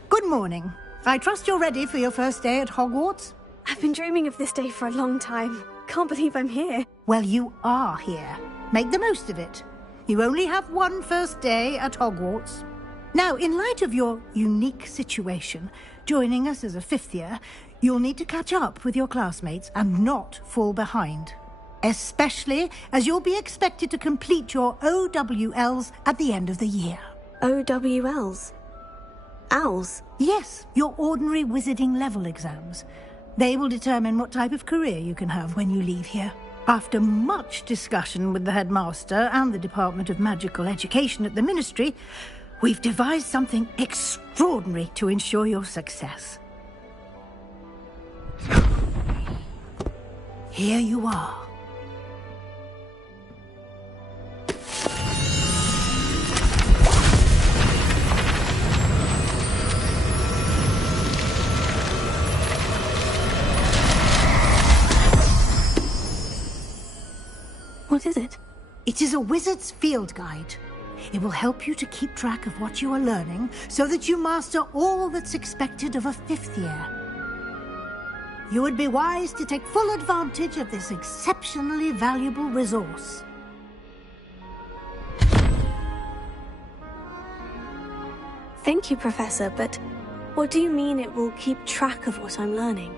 Good morning. I trust you're ready for your first day at Hogwarts? I've been dreaming of this day for a long time. Can't believe I'm here. Well, you are here. Make the most of it. You only have one first day at Hogwarts. Now, in light of your unique situation, joining us as a fifth year, you'll need to catch up with your classmates and not fall behind. Especially as you'll be expected to complete your OWLs at the end of the year. OWLs? Owls? Yes, your ordinary wizarding level exams. They will determine what type of career you can have when you leave here. After much discussion with the headmaster and the Department of Magical Education at the Ministry, we've devised something extraordinary to ensure your success. Here you are. What is it? It is a wizard's field guide. It will help you to keep track of what you are learning so that you master all that's expected of a fifth year. You would be wise to take full advantage of this exceptionally valuable resource. Thank you, Professor, but what do you mean it will keep track of what I'm learning?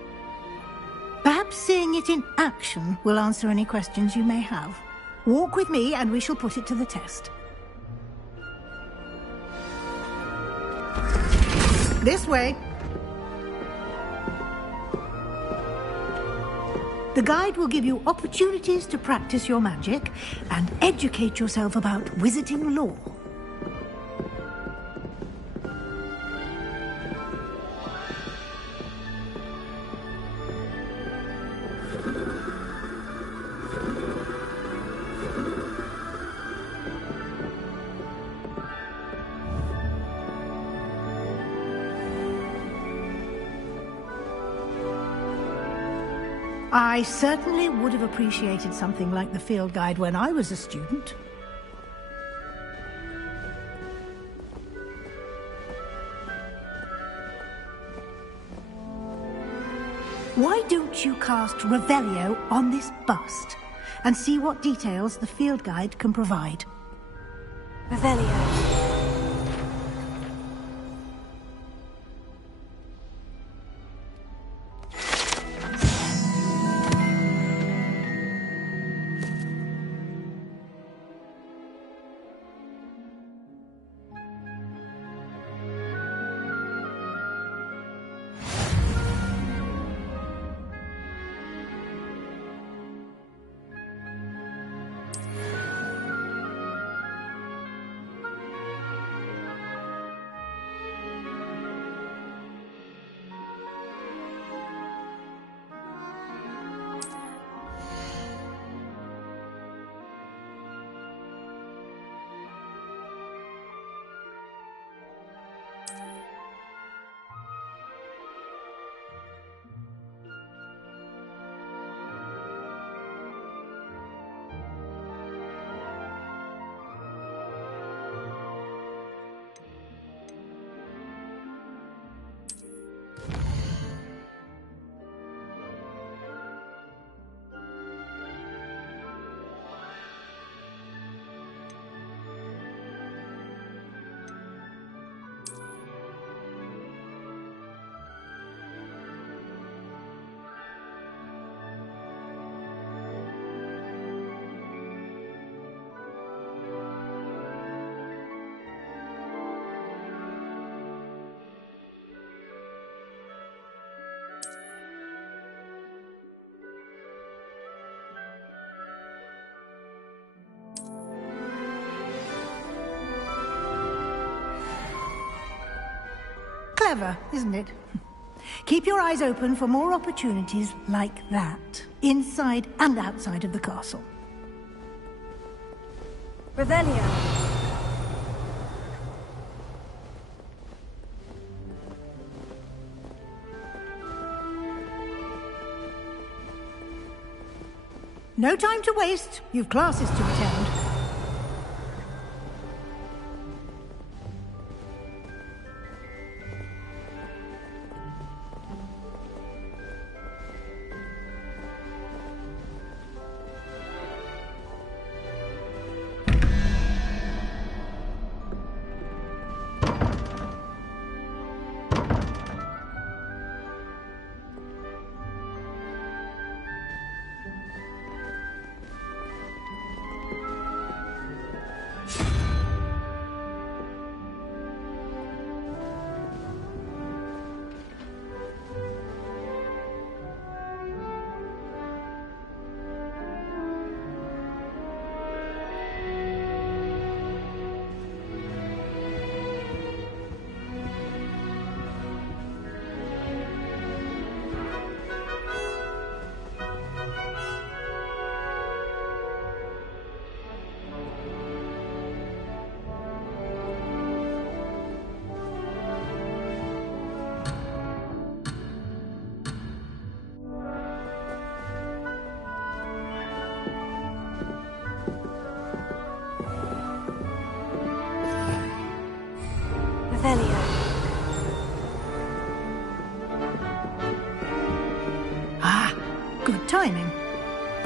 Perhaps seeing it in action will answer any questions you may have. Walk with me and we shall put it to the test. This way. The guide will give you opportunities to practice your magic and educate yourself about wizarding lore. I certainly would have appreciated something like the field guide when I was a student. Why don't you cast Revelio on this bust and see what details the field guide can provide? Revelio. Clever, isn't it? Keep your eyes open for more opportunities like that, inside and outside of the castle. Revelio. No time to waste. You've classes to attend. Ah, good timing.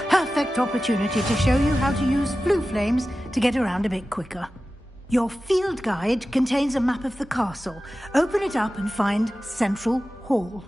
Perfect opportunity to show you how to use flue flames to get around a bit quicker. Your field guide contains a map of the castle. Open it up and find Central Hall.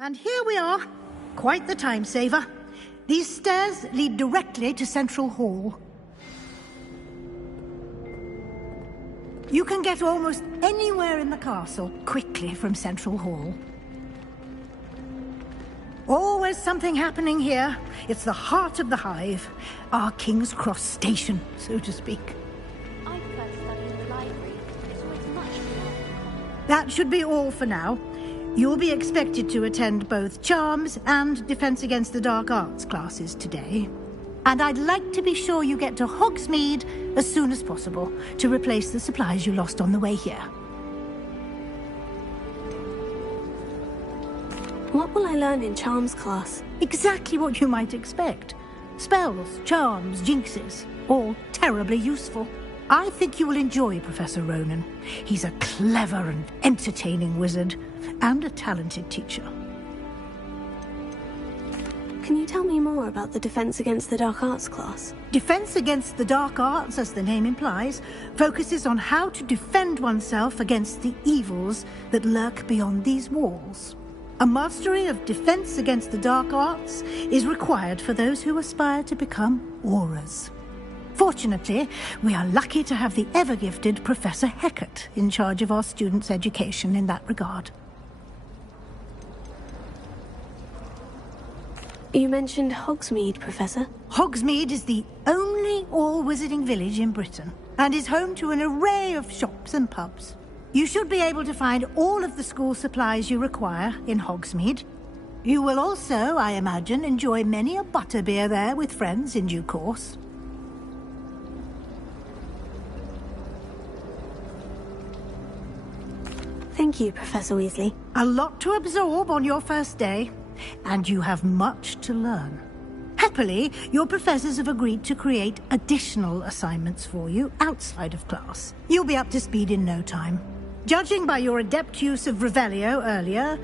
And here we are. Quite the time saver. These stairs lead directly to Central Hall. You can get almost anywhere in the castle quickly from Central Hall. Always something happening here. It's the heart of the Hive. Our King's Cross station, so to speak. I prefer to study in the library. It's always much more. That should be all for now. You'll be expected to attend both Charms and Defense Against the Dark Arts classes today. And I'd like to be sure you get to Hogsmeade as soon as possible to replace the supplies you lost on the way here. What will I learn in Charms class? Exactly what you might expect. Spells, charms, jinxes, all terribly useful. I think you will enjoy Professor Ronan. He's a clever and entertaining wizard, and a talented teacher. Can you tell me more about the Defense Against the Dark Arts class? Defense Against the Dark Arts, as the name implies, focuses on how to defend oneself against the evils that lurk beyond these walls. A mastery of Defense Against the Dark Arts is required for those who aspire to become Auras. Fortunately, we are lucky to have the ever-gifted Professor Hecat in charge of our students' education in that regard. You mentioned Hogsmeade, Professor. Hogsmeade is the only all-wizarding village in Britain, and is home to an array of shops and pubs. You should be able to find all of the school supplies you require in Hogsmeade. You will also, I imagine, enjoy many a butterbeer there with friends in due course. Thank you, Professor Weasley. A lot to absorb on your first day, and you have much to learn. Happily, your professors have agreed to create additional assignments for you outside of class. You'll be up to speed in no time. Judging by your adept use of Revelio earlier,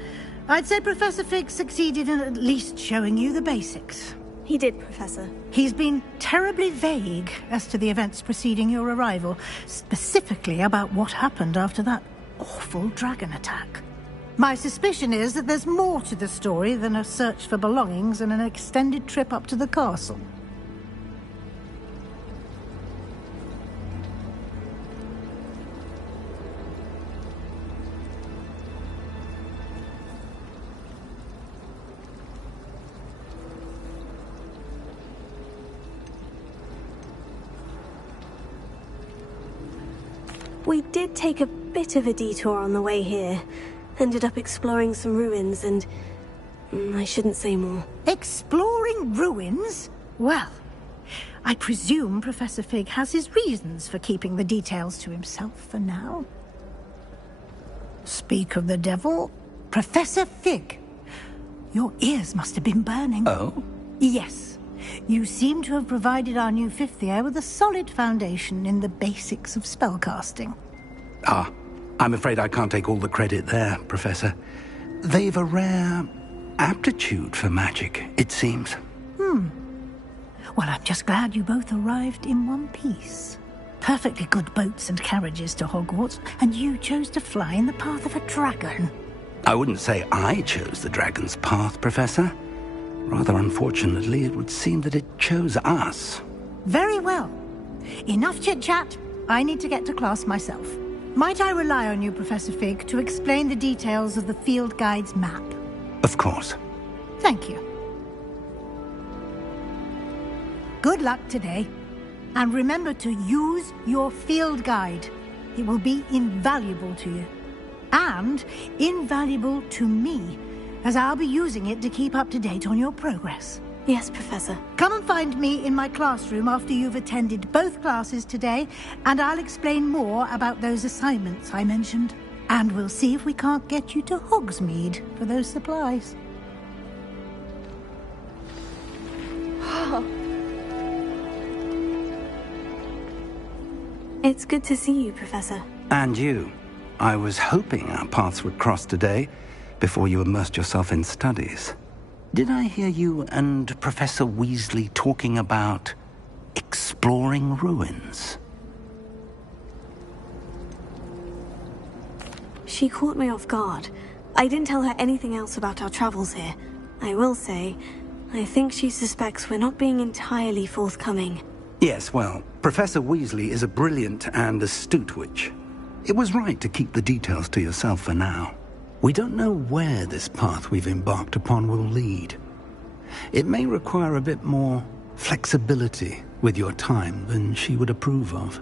I'd say Professor Fig succeeded in at least showing you the basics. He did, Professor. He's been terribly vague as to the events preceding your arrival, specifically about what happened after that awful dragon attack. My suspicion is that there's more to the story than a search for belongings and an extended trip up to the castle. We did take a bit of a detour on the way here. Ended up exploring some ruins and... I shouldn't say more. Exploring ruins? Well, I presume Professor Fig has his reasons for keeping the details to himself for now. Speak of the devil, Professor Fig. Your ears must have been burning. Oh? Yes. You seem to have provided our new fifth year with a solid foundation in the basics of spellcasting. Ah, I'm afraid I can't take all the credit there, Professor. They've a rare aptitude for magic, it seems. Well, I'm just glad you both arrived in one piece. Perfectly good boats and carriages to Hogwarts, and you chose to fly in the path of a dragon. I wouldn't say I chose the dragon's path, Professor. Rather unfortunately, it would seem that it chose us. Very well. Enough chit-chat. I need to get to class myself. Might I rely on you, Professor Fig, to explain the details of the field guide's map? Of course. Thank you. Good luck today. And remember to use your field guide. It will be invaluable to you. And invaluable to me, as I'll be using it to keep up to date on your progress. Yes, Professor. Come and find me in my classroom after you've attended both classes today, and I'll explain more about those assignments I mentioned. And we'll see if we can't get you to Hogsmeade for those supplies. It's good to see you, Professor. And you. I was hoping our paths would cross today, before you immersed yourself in studies. Did I hear you and Professor Weasley talking about exploring ruins? She caught me off guard. I didn't tell her anything else about our travels here. I will say, I think she suspects we're not being entirely forthcoming. Yes, well, Professor Weasley is a brilliant and astute witch. It was right to keep the details to yourself for now. We don't know where this path we've embarked upon will lead. It may require a bit more flexibility with your time than she would approve of.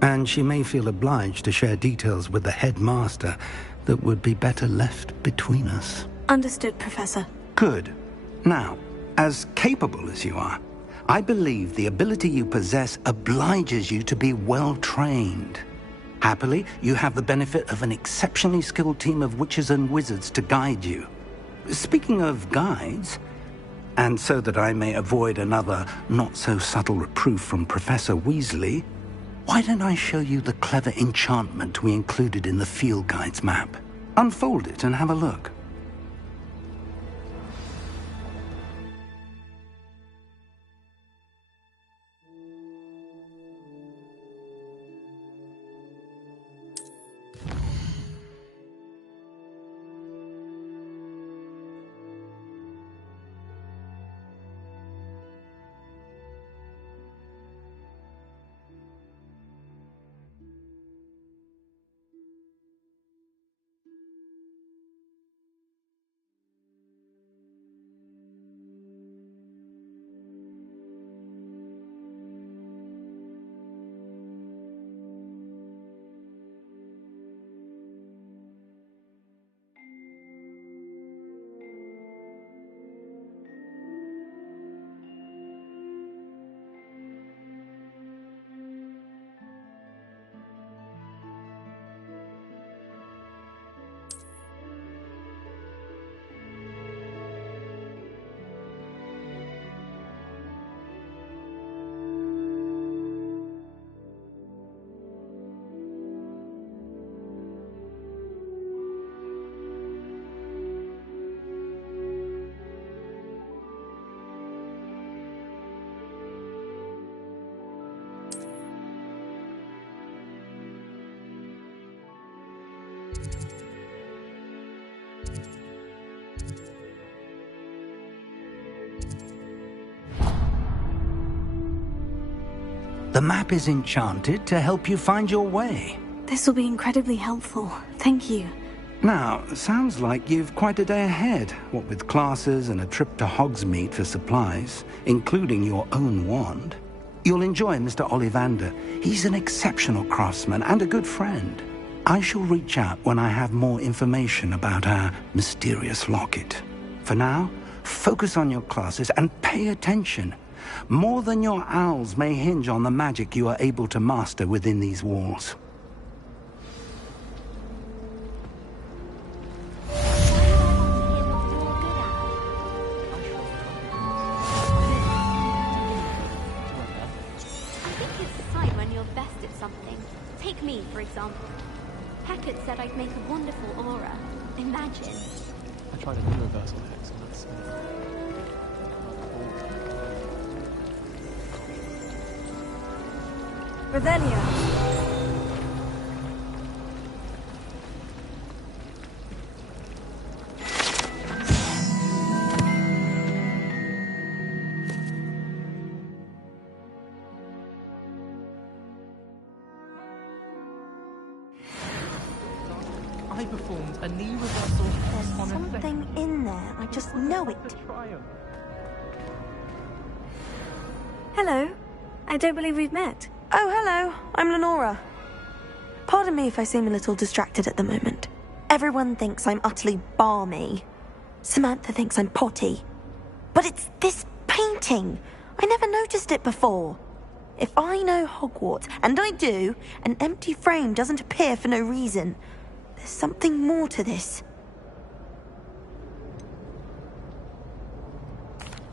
And she may feel obliged to share details with the headmaster that would be better left between us. Understood, Professor. Good. Now, as capable as you are, I believe the ability you possess obliges you to be well trained. Happily, you have the benefit of an exceptionally skilled team of witches and wizards to guide you. Speaking of guides, and so that I may avoid another not-so-subtle reproof from Professor Weasley, why don't I show you the clever enchantment we included in the field guide's map? Unfold it and have a look. The map is enchanted to help you find your way. This will be incredibly helpful. Thank you. Now, sounds like you've quite a day ahead, what with classes and a trip to Hogsmeade for supplies, including your own wand. You'll enjoy Mr. Ollivander. He's an exceptional craftsman and a good friend. I shall reach out when I have more information about our mysterious locket. For now, focus on your classes and pay attention. More than your owls may hinge on the magic you are able to master within these walls. Take me, for example. Hackett said I'd make a wonderful aura. Imagine. I tried a new reversal hex and that's... Revelio. I performed a knee reversal on Something in there, I just know it. Hello. I don't believe we've met. Oh, hello. I'm Lenora. Pardon me if I seem a little distracted at the moment. Everyone thinks I'm utterly balmy. Samantha thinks I'm potty. But it's this painting. I never noticed it before. If I know Hogwarts, and I do, an empty frame doesn't appear for no reason. There's something more to this.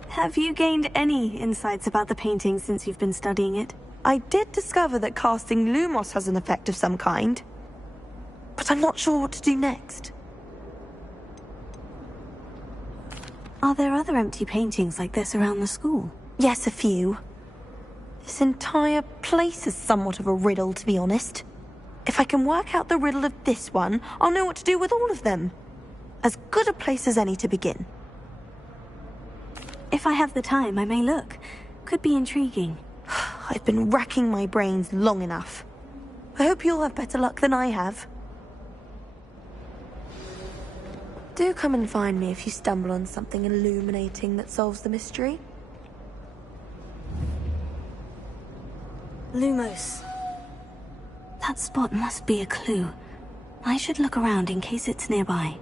Have you gained any insights about the painting since you've been studying it? I did discover that casting Lumos has an effect of some kind. But I'm not sure what to do next. Are there other empty paintings like this around the school? Yes, a few. This entire place is somewhat of a riddle, to be honest. If I can work out the riddle of this one, I'll know what to do with all of them. As good a place as any to begin. If I have the time, I may look. Could be intriguing. I've been racking my brains long enough. I hope you'll have better luck than I have. Do come and find me if you stumble on something illuminating that solves the mystery. Lumos. That spot must be a clue. I should look around in case it's nearby.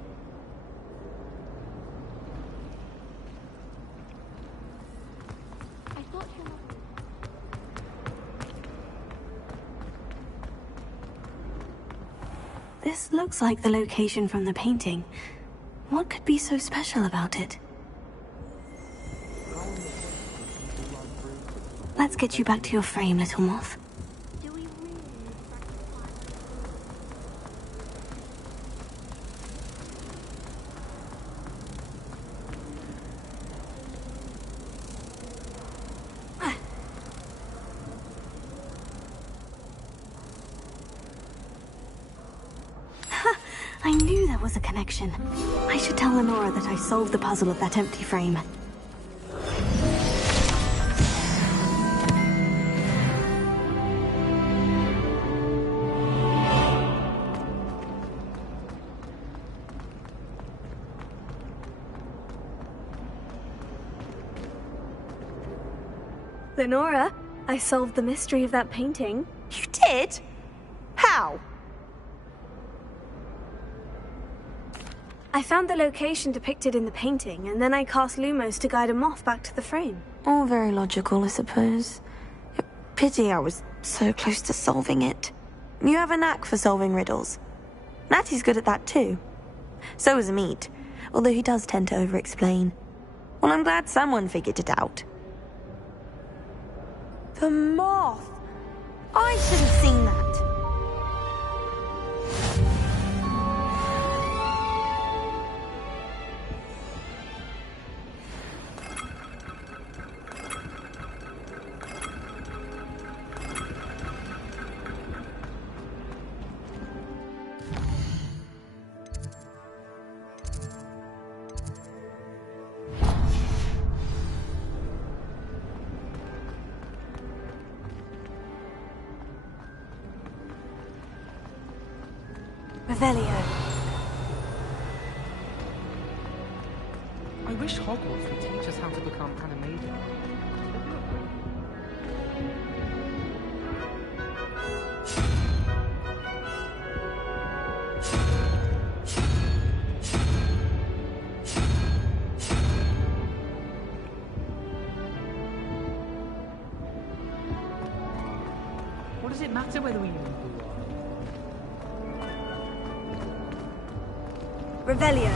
This looks like the location from the painting. What could be so special about it? Let's get you back to your frame, little moth. I knew there was a connection. I should tell Lenora that I solved the puzzle of that empty frame. Lenora, I solved the mystery of that painting. You did? How? I found the location depicted in the painting, and then I cast Lumos to guide a moth back to the frame. All very logical, I suppose. Pity I was so close to solving it. You have a knack for solving riddles. Natty's good at that too. So is Amit, although he does tend to over-explain. Well, I'm glad someone figured it out. The moth! I should have seen that. Revelio. I wish Hogwarts would teach us how to become animated. What does it matter whether we even do Revelio.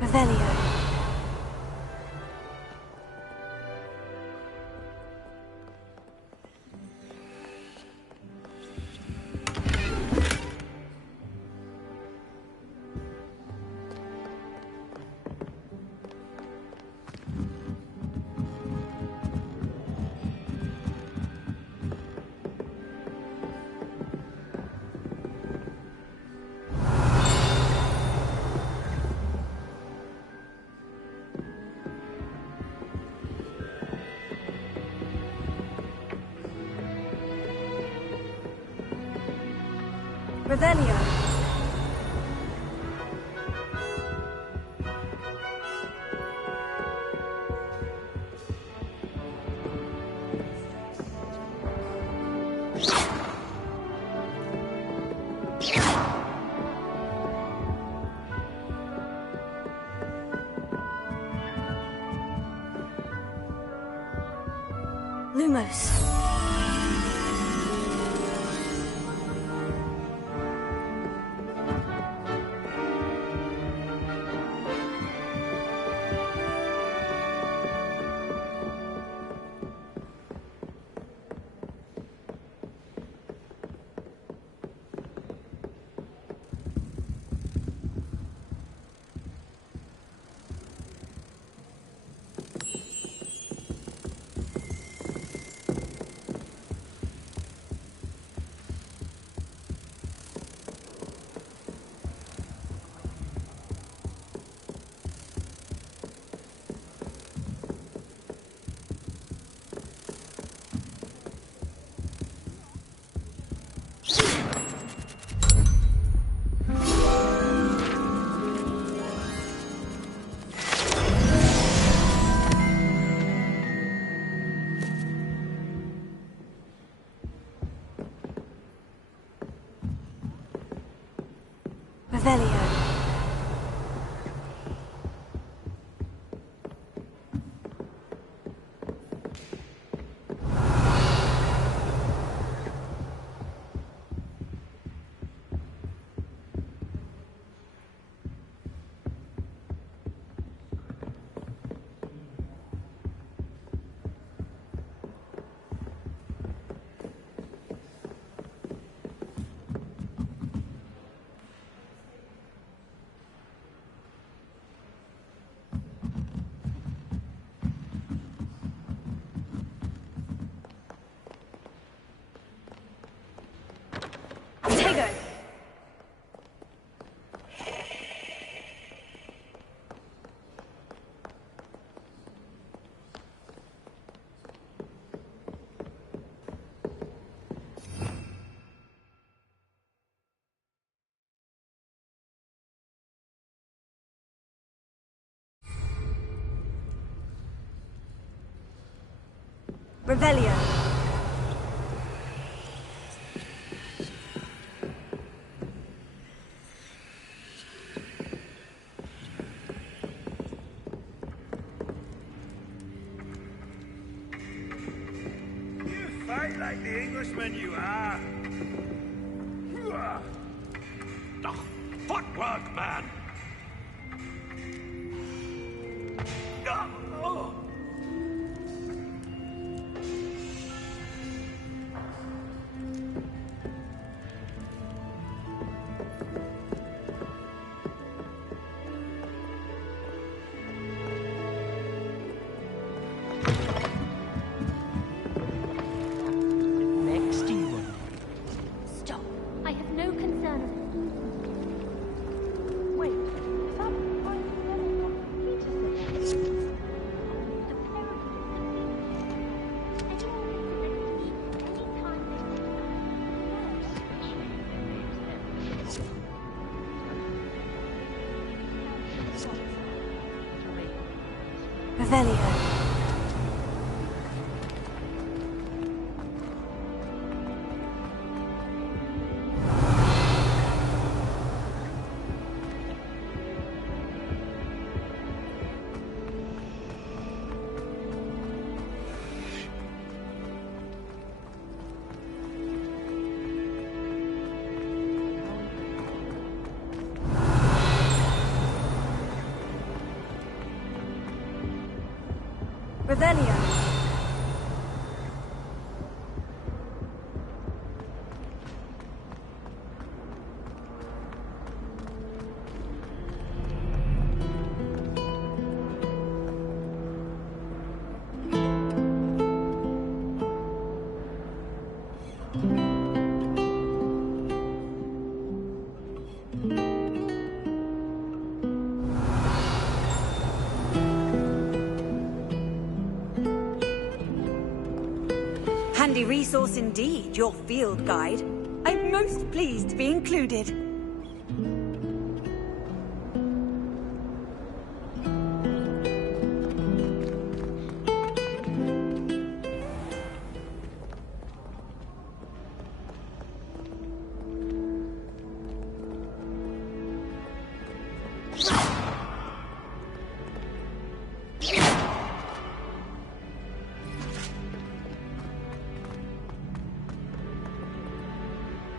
Revelio. Revelio. Lumos. Revelio. Revelio. You fight like the Englishman you are. Footwork, man! Next you. Stop. I have no concern of it. Wait, is that why Peterson? Revelio. Revelio. Handy resource indeed, your field guide. I'm most pleased to be included.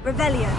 Revelio.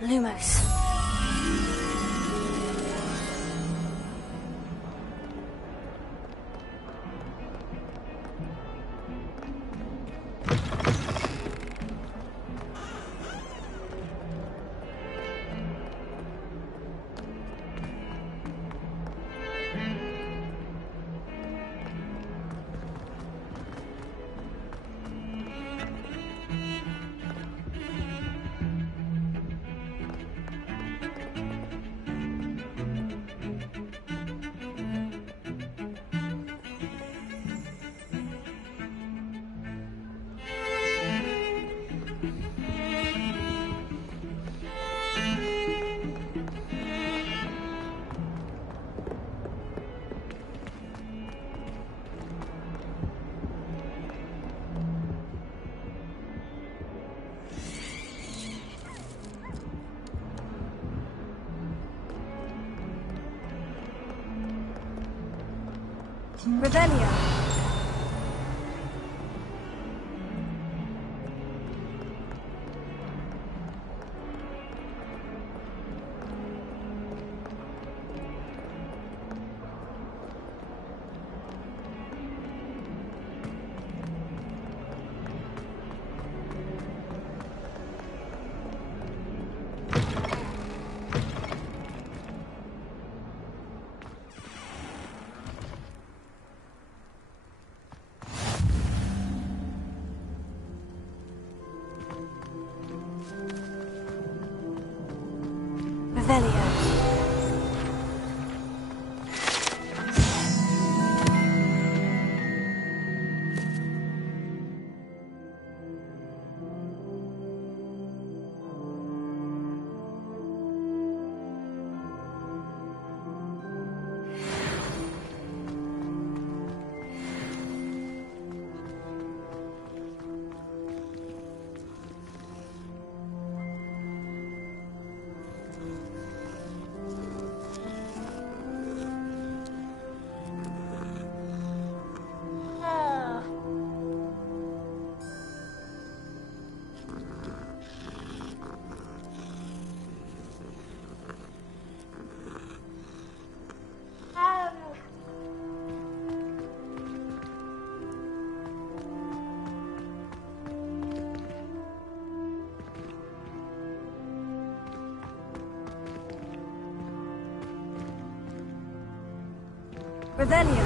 Lumos. Revelio. Revelio. Revelio.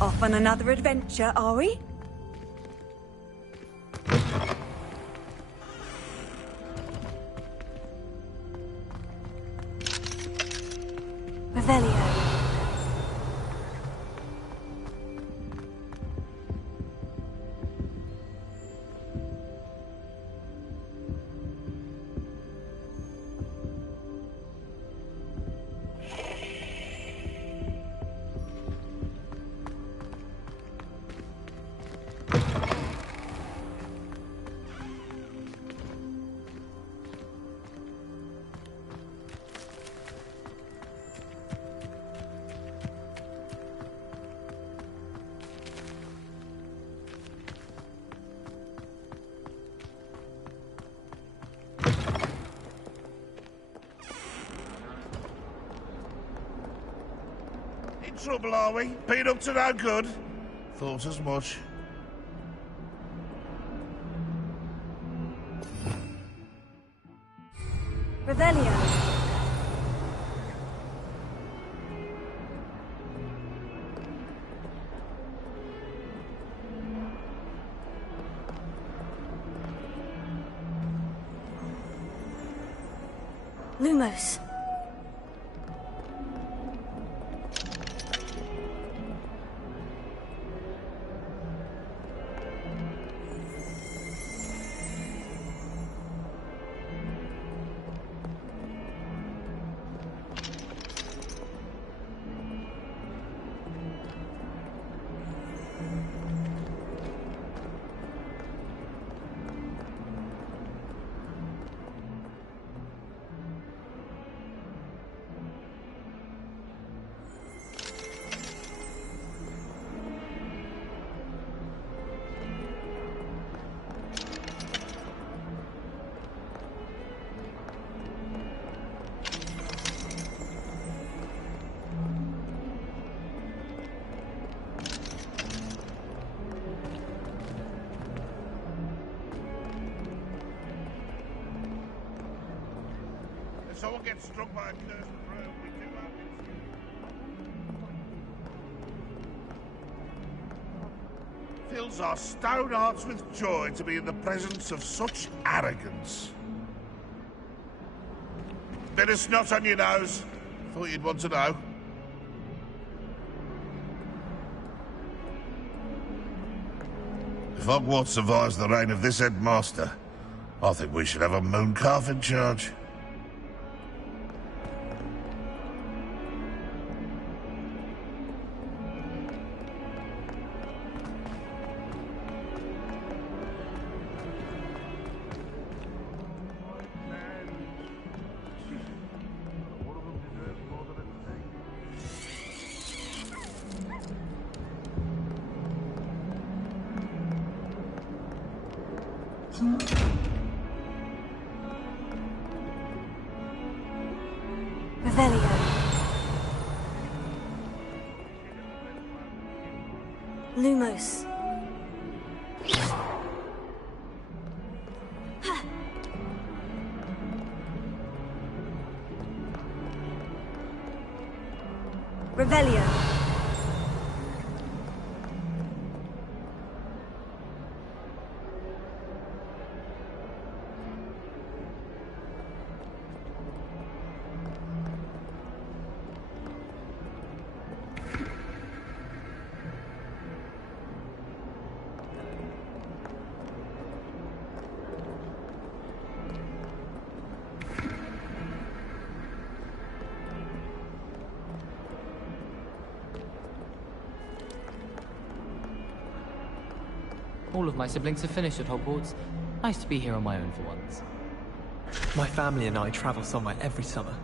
Off on another adventure, are we? Revelio. In trouble, are we? Been up to no good? Thought as much. Revelio. Lumos. If someone gets struck by a cursed room, we do have it. Fills our stone hearts with joy to be in the presence of such arrogance. Bit of snot on your nose. Thought you'd want to know. If Hogwarts survives the reign of this headmaster, I think we should have a mooncalf in charge. Revelio. Lumos. Revelio. All of my siblings have finished at Hogwarts. Nice to be here on my own for once. My family and I travel somewhere every summer.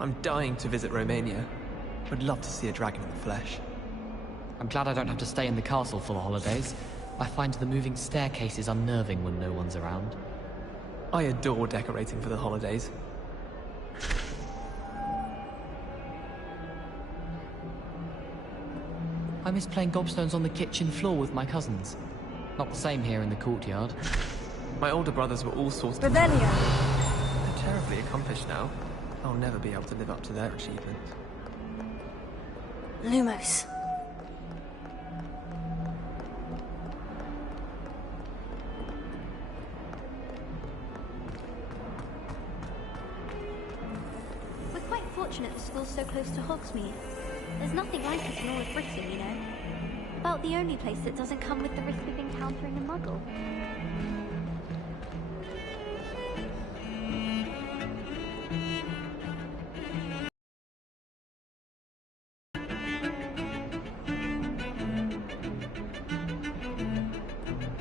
I'm dying to visit Romania. Would love to see a dragon in the flesh. I'm glad I don't have to stay in the castle for the holidays. I find the moving staircases unnerving when no one's around. I adore decorating for the holidays. I miss playing gobstones on the kitchen floor with my cousins. Not the same here in the courtyard. My older brothers were all sorts of... Revelio. They're terribly accomplished now. I'll never be able to live up to their achievement. Lumos. We're quite fortunate the school's so close to Hogsmeade. There's nothing like it in all of Britain, you know. About the only place that doesn't come with the risk of encountering a muggle.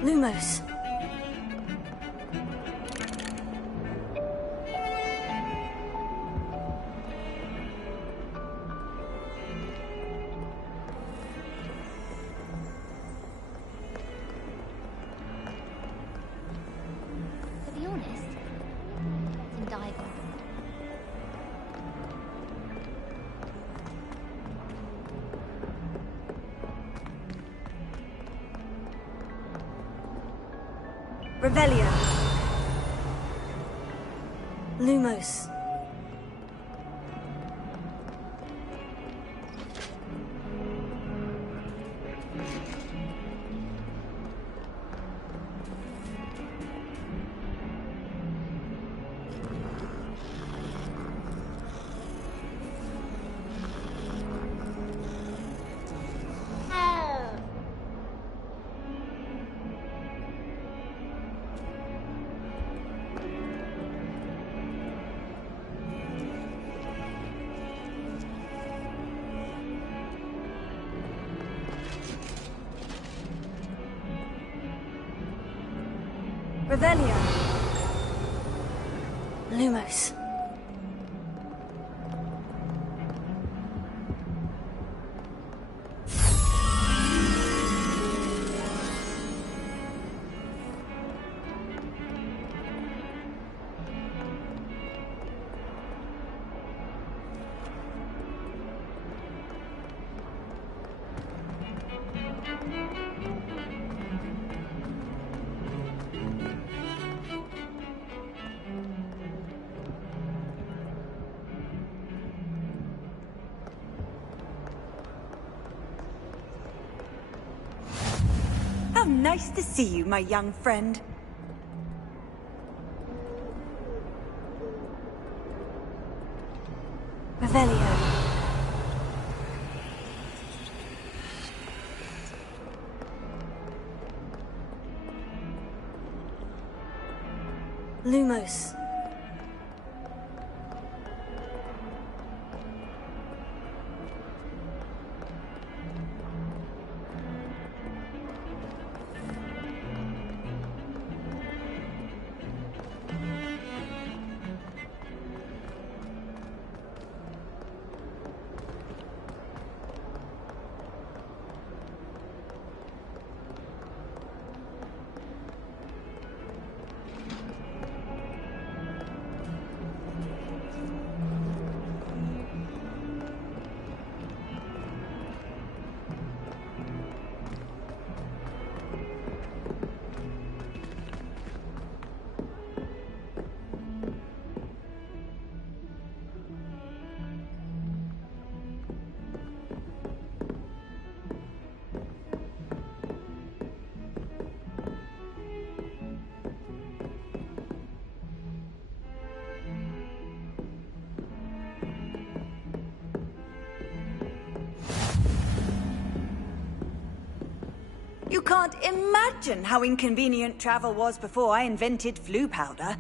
Lumos. To be honest, it's in Diagon. Revelio. Lumos. Revelio. Lumos. How nice to see you, my young friend. Revelio. Lumos. You can't imagine how inconvenient travel was before I invented flu powder.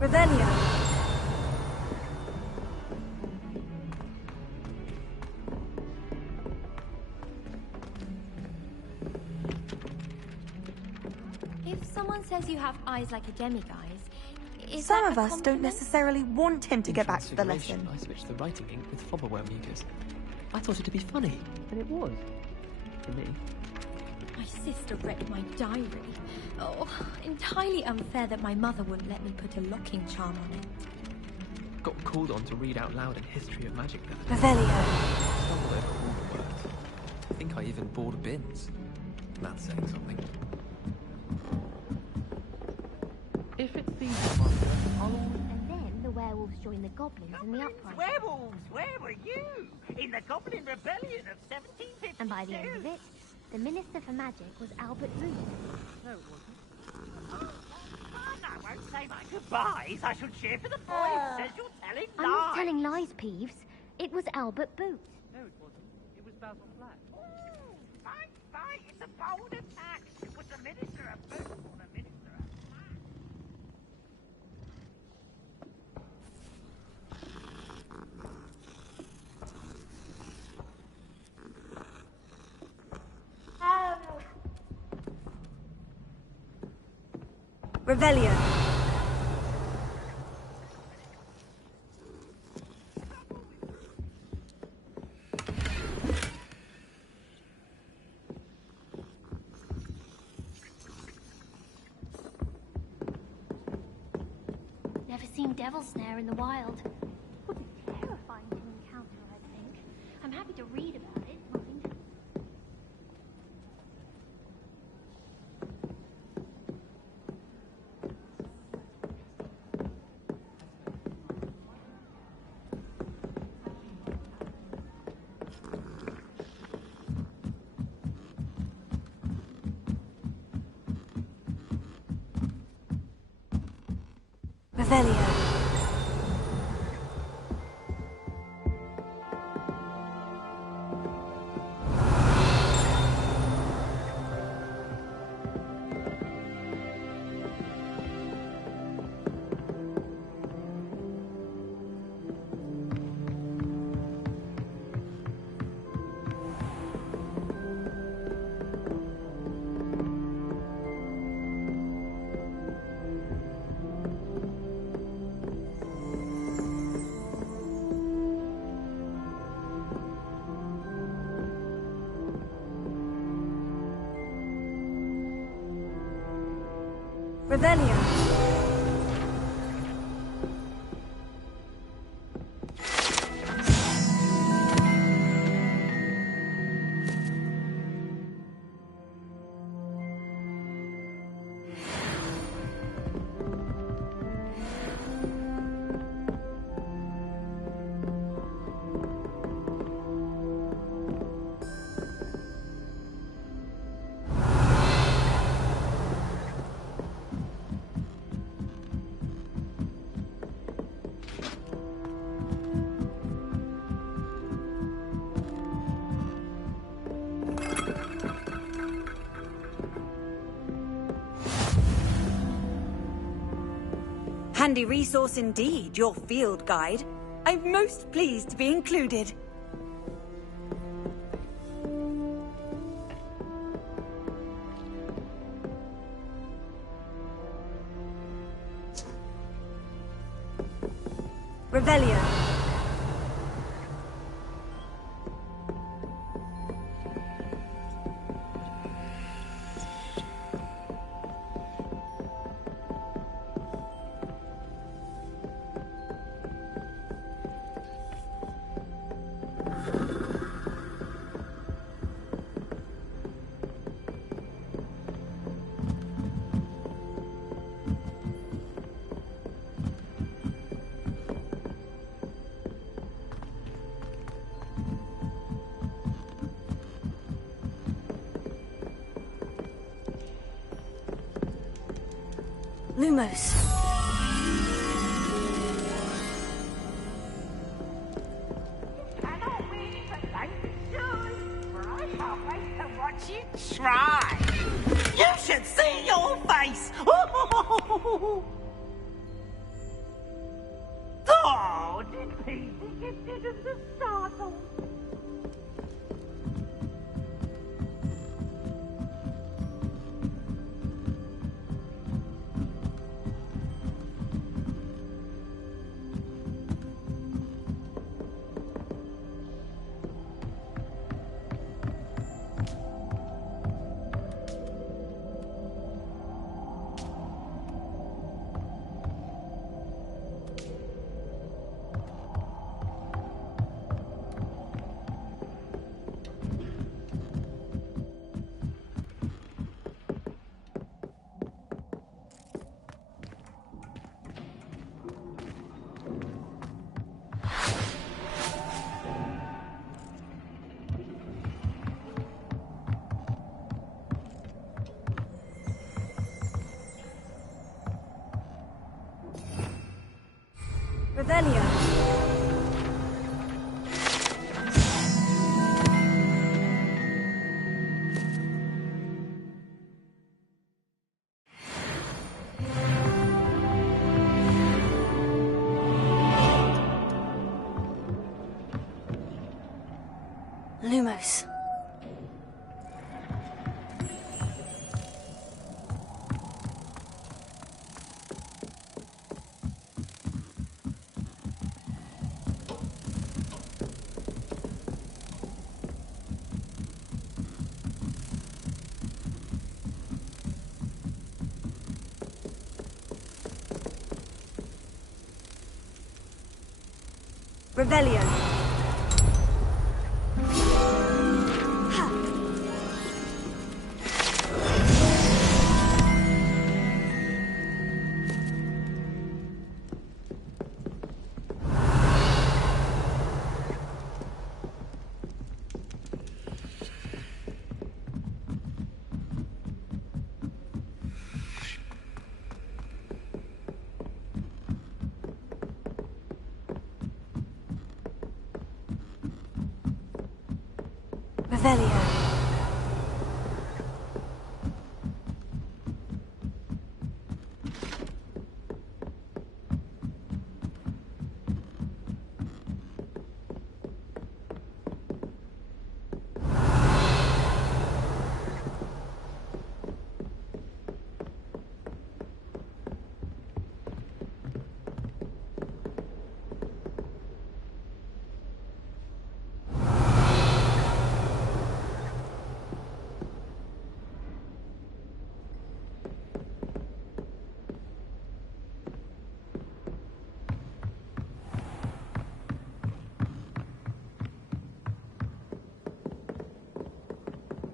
Revelio. If someone says you have eyes like a demiguise, is Some that of a us don't compliment? necessarily want him to In get back to the Transfiguration, lesson. I switched the writing ink with flobberworm mucus. I thought it'd be funny, and it was. For me. My sister read my diary. Oh, entirely unfair that my mother wouldn't let me put a locking charm on it. Got called on to read out loud a history of magic the other day. Revelio. Stumbled over all the words. I think I even bored bins. That's saying something. If it pleases Master, And then the werewolves joined the goblins in the uprising. Werewolves, where were you? In the Goblin Rebellion of 1752? And by the end of it, the Minister for Magic was Albert Booth. No, it wasn't. I won't say my goodbyes. I shall cheer for the boy who says you're telling lies. I'm not telling lies, Peeves. It was Albert Booth. No, it wasn't. It was Basil Flat. Fight! It's a bold attack. It was the Minister of Booth or the Minister of Have Revelio. Never seen devil snare in the wild. Would be terrifying to encounter, I think. I'm happy to read about it, mind. Revelio. Revelio. Handy resource indeed, your field guide. I'm most pleased to be included. Revelio. Lumos. Cannot win, but thank you should, for I can't wait to watch you try. You should see your face. Oh, did he think it didn't the startle? Revelio. Lumos. Revelio. Revelio.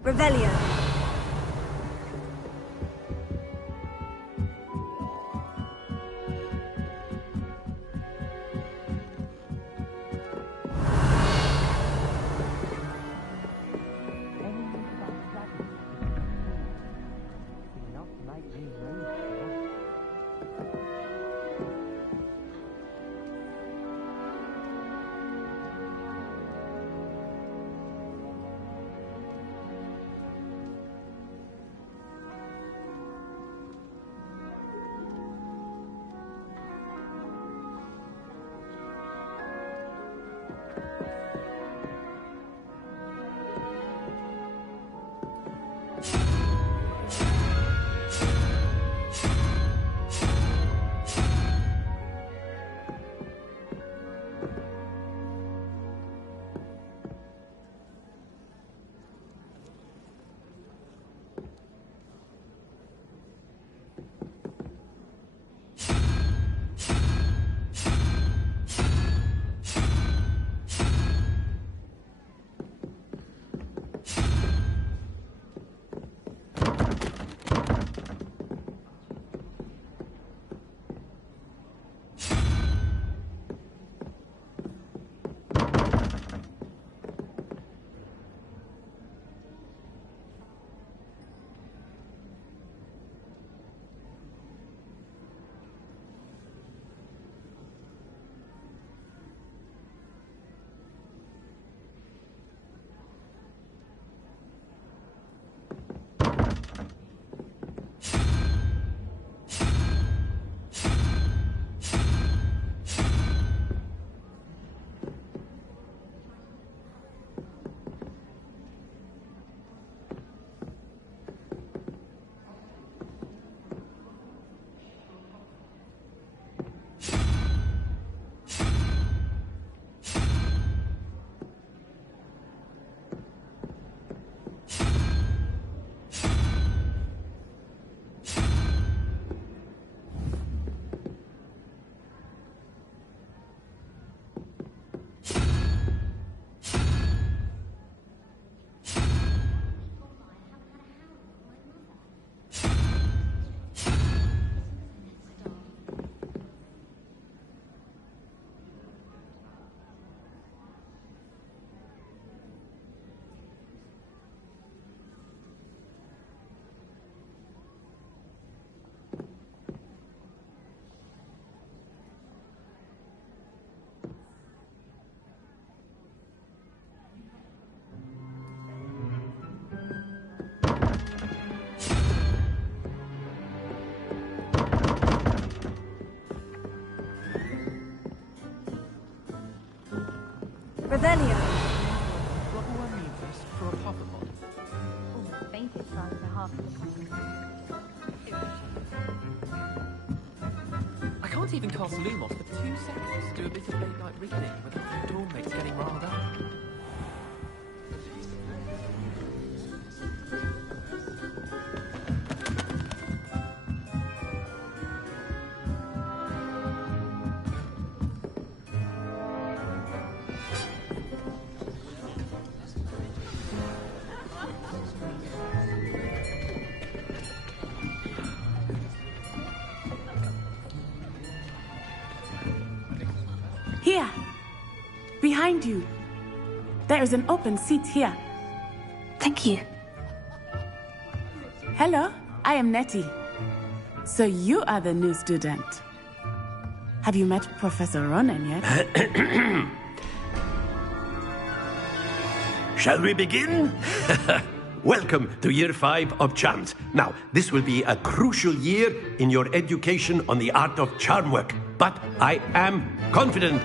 Revelio. Revelio. What will I need for a popper pot? Oh, faintest signs are half I can't even cast Loom off for 2 seconds to do a bit of late night reading without the doormates getting riled up. behind you. There is an open seat here. Thank you. Hello, I am Nettie. So you are the new student. Have you met Professor Ronan yet? Shall we begin? Welcome to Year 5 of Charms. Now, this will be a crucial year in your education on the art of charm work. But I am confident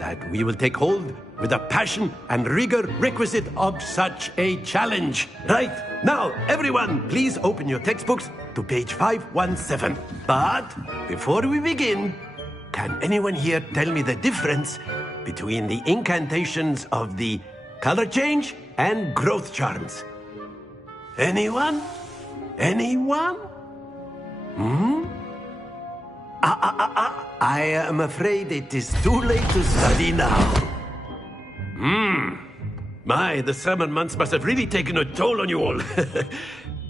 that we will take hold with the passion and rigor requisite of such a challenge. Right, now, everyone, please open your textbooks to page 517. But before we begin, can anyone here tell me the difference between the incantations of the color change and growth charms? Anyone? Anyone? I am afraid it is too late to study now. My, the summer months must have really taken a toll on you all.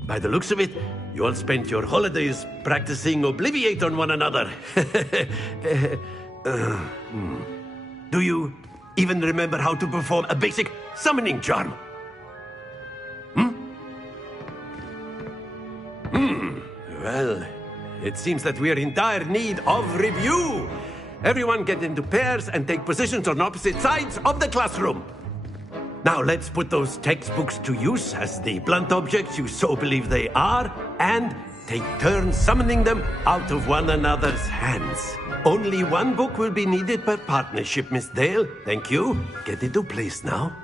By the looks of it, you all spent your holidays practicing Obliviate on one another. Do you even remember how to perform a basic summoning charm? Well, it seems that we are in dire need of review. Everyone get into pairs and take positions on opposite sides of the classroom. Now let's put those textbooks to use as the blunt objects you so believe they are, and take turns summoning them out of one another's hands. Only one book will be needed per partnership, Miss Dale. Thank you. Get into place now.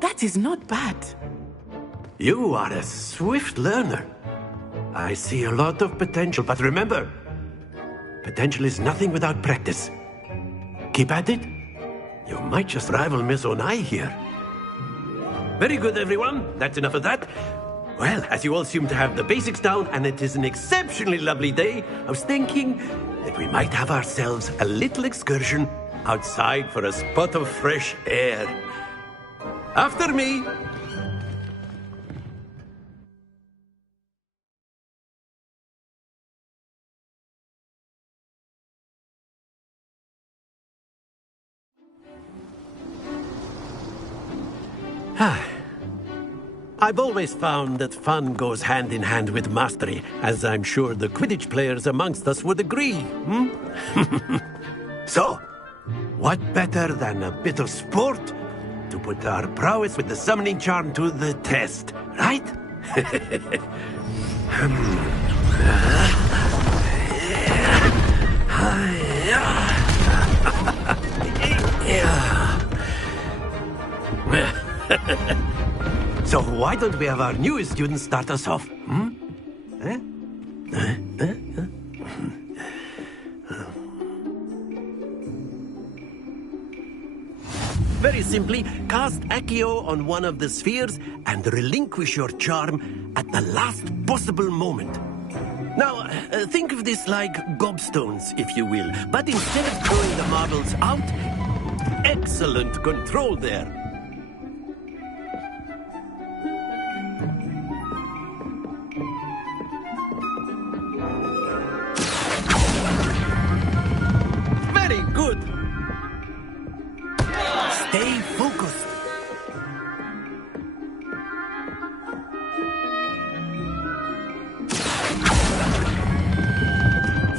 That is not bad. You are a swift learner. I see a lot of potential, but remember, potential is nothing without practice. Keep at it. You might just rival Miss Onai here. Very good, everyone. That's enough of that. Well, as you all seem to have the basics down, and it is an exceptionally lovely day, I was thinking that we might have ourselves a little excursion outside for a spot of fresh air. After me. I've always found that fun goes hand in hand with mastery, as I'm sure the Quidditch players amongst us would agree. So, what better than a bit of sport to put our prowess with the summoning charm to the test, right? So why don't we have our newest student start us off? Very simply, cast Accio on one of the spheres and relinquish your charm at the last possible moment. Now, think of this like gobstones, if you will, but instead of throwing the marbles out, excellent control there. Very good. Stay focused.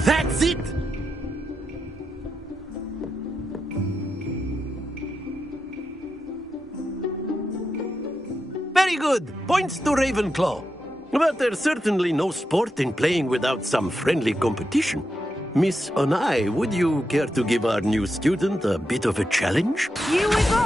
That's it! Very good. Points to Ravenclaw. But there's certainly no sport in playing without some friendly competition. Miss Onai, would you care to give our new student a bit of a challenge? Here we go!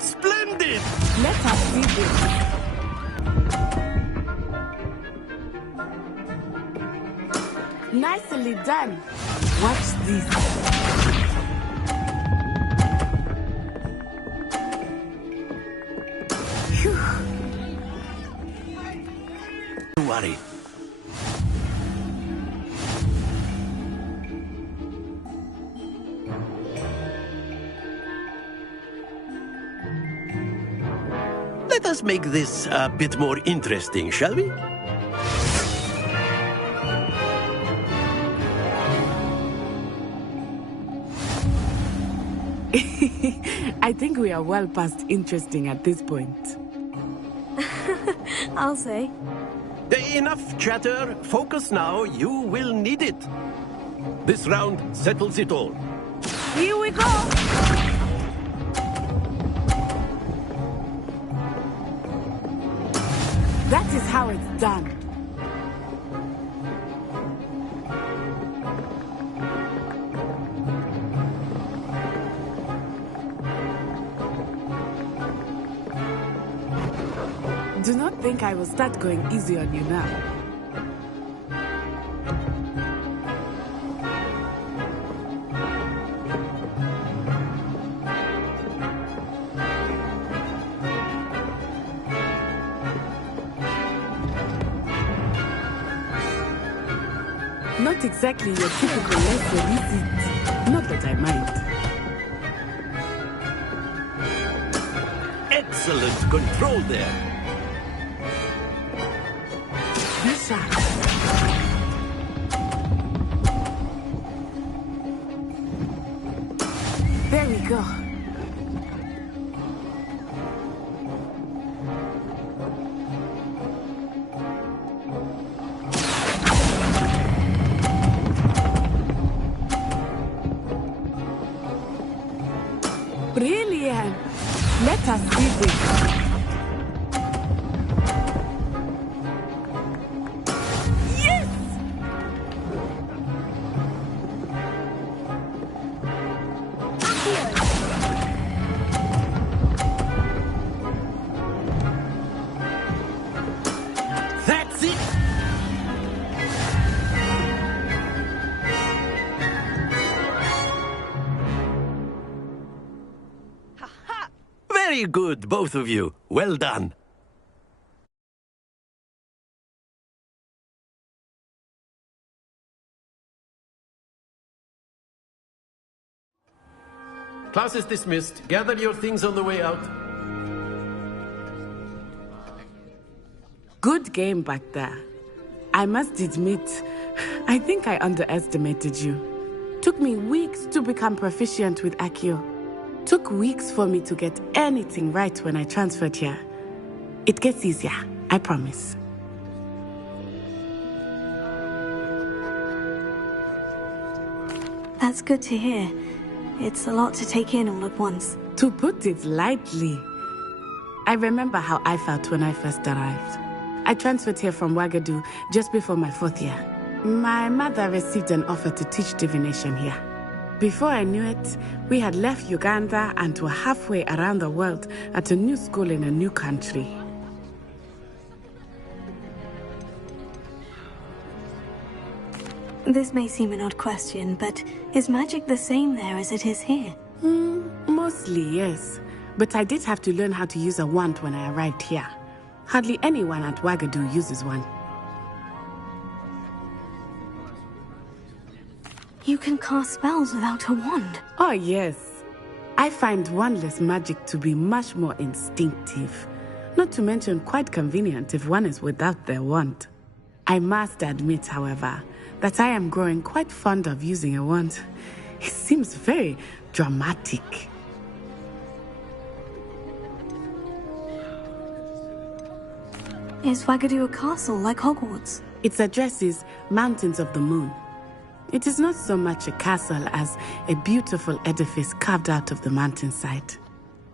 Splendid! Let us see this. Nicely done. Watch this. Phew. Don't worry. Let us make this a bit more interesting, shall we? I think we are well past interesting at this point. I'll say. Enough chatter. Focus now. You will need it. This round settles it all. Here we go! That is how it's done. Do not think I will start going easy on you now. Not exactly your typical lesson, is it? Not that I mind. Excellent control there. There we go. Brilliant. Let us see this. Very good, both of you. Well done. Class is dismissed. Gather your things on the way out. Good game back there. I must admit, I think I underestimated you. Took me weeks to become proficient with Accio. Took weeks for me to get anything right when I transferred here. It gets easier, I promise. That's good to hear. It's a lot to take in all at once. To put it lightly, I remember how I felt when I first arrived. I transferred here from Wagadu just before my 4th year. My mother received an offer to teach divination here. Before I knew it, we had left Uganda and were halfway around the world at a new school in a new country. This may seem an odd question, but is magic the same there as it is here? Mostly, yes. But I did have to learn how to use a wand when I arrived here. Hardly anyone at Wagadu uses one. You can cast spells without a wand? Oh, yes. I find wandless magic to be much more instinctive. Not to mention quite convenient if one is without their wand. I must admit, however, that I am growing quite fond of using a wand. It seems very dramatic. Is Wagadu a castle like Hogwarts? Its address is Mountains of the Moon. It is not so much a castle as a beautiful edifice carved out of the mountainside.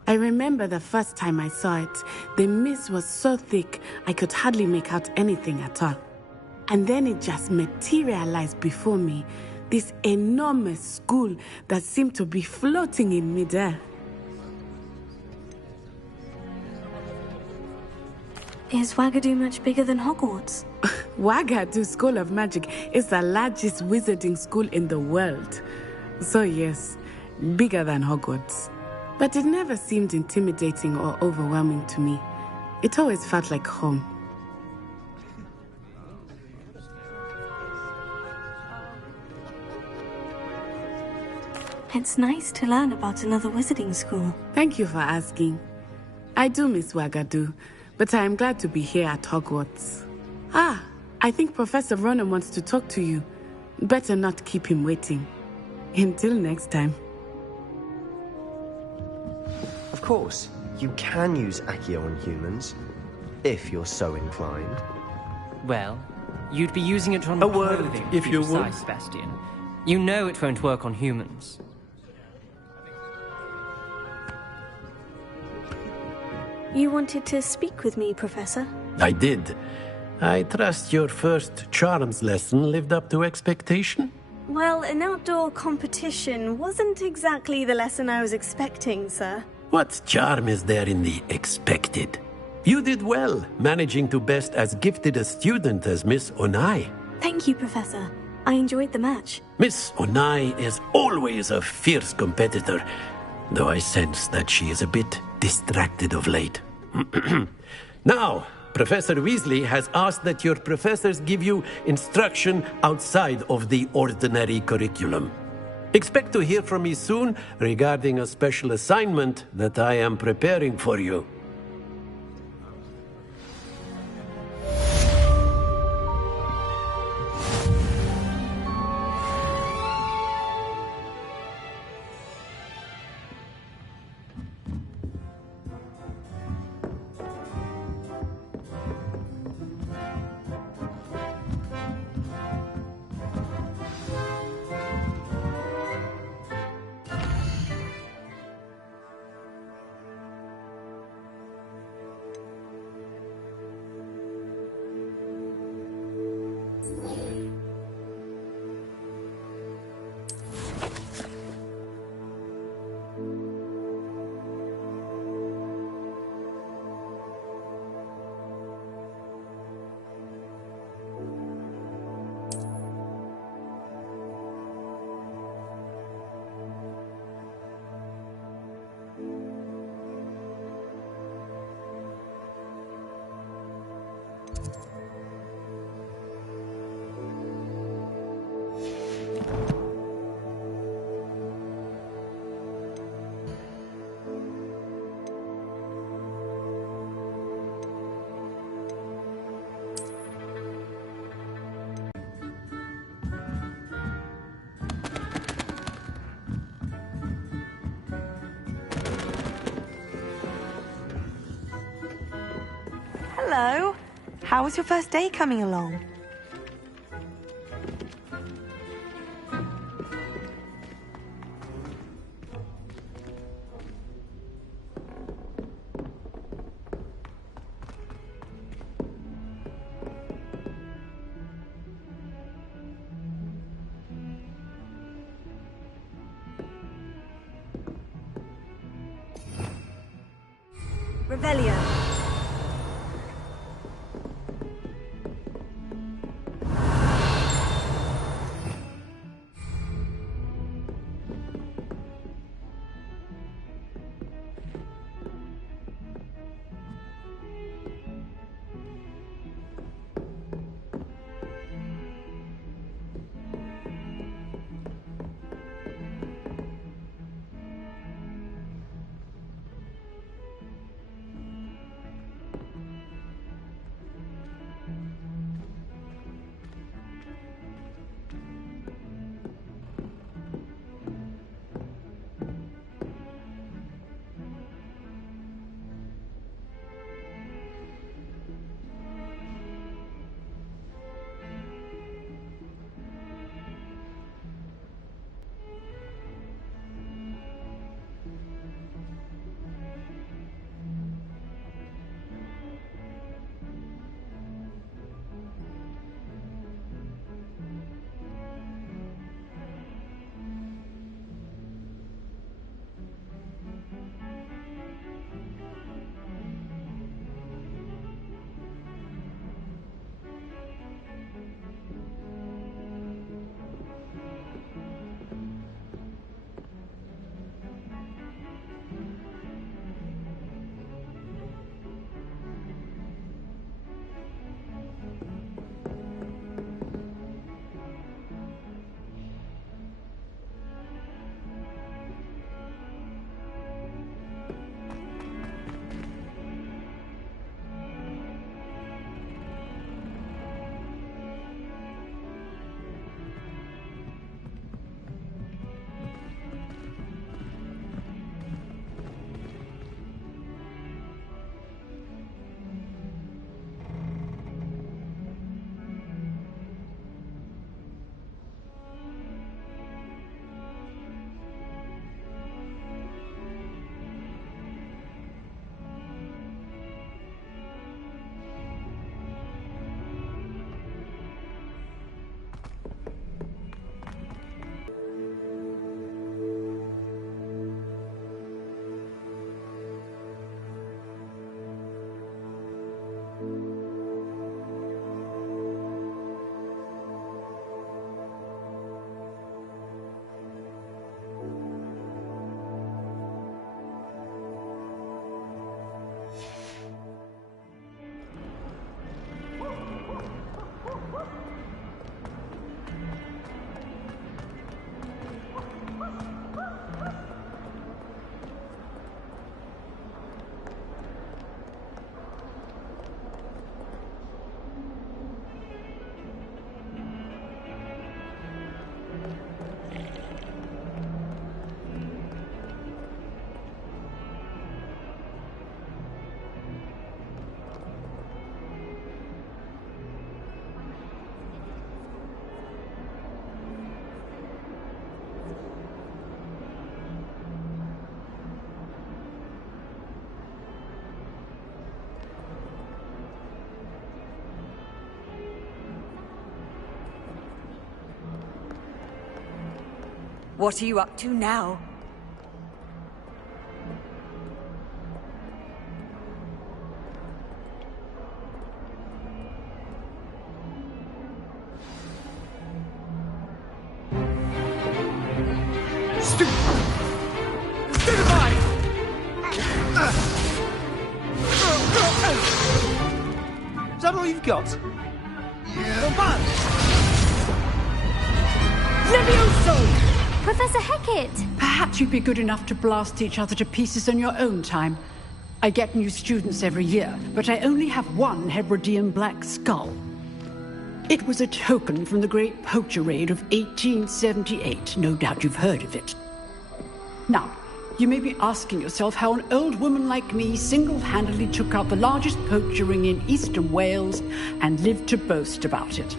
I remember the first time I saw it, the mist was so thick I could hardly make out anything at all. And then it just materialized before me, this enormous school that seemed to be floating in midair. Is Wagadu much bigger than Hogwarts? Wagadu School of Magic is the largest wizarding school in the world. So yes, bigger than Hogwarts. But it never seemed intimidating or overwhelming to me. It always felt like home. It's nice to learn about another wizarding school. Thank you for asking. I do miss Wagadu, but I am glad to be here at Hogwarts. Ah, I think Professor Ronan wants to talk to you. Better not keep him waiting. Until next time. Of course, you can use Accio on humans, if you're so inclined. Well, you'd be using it on A word, clothing, if you would. precise, Sebastian. You know it won't work on humans. You wanted to speak with me, Professor? I did. I trust your first charms lesson lived up to expectation? Well, an outdoor competition wasn't exactly the lesson I was expecting, sir. What charm is there in the expected? You did well, managing to best as gifted a student as Miss Onai. Thank you, Professor. I enjoyed the match. Miss Onai is always a fierce competitor, though I sense that she is a bit distracted of late. Now, Professor Weasley has asked that your professors give you instruction outside of the ordinary curriculum. Expect to hear from me soon regarding a special assignment that I am preparing for you. Hello. How was your first day coming along? Revelio. What are you up to now? Is that all you've got? Yeah. Levioso! Professor Hecat! Perhaps you'd be good enough to blast each other to pieces on your own time. I get new students every year, but I only have one Hebridean black skull. It was a token from the Great Poacher Raid of 1878. No doubt you've heard of it. Now, you may be asking yourself how an old woman like me single-handedly took out the largest poacher ring in eastern Wales and lived to boast about it.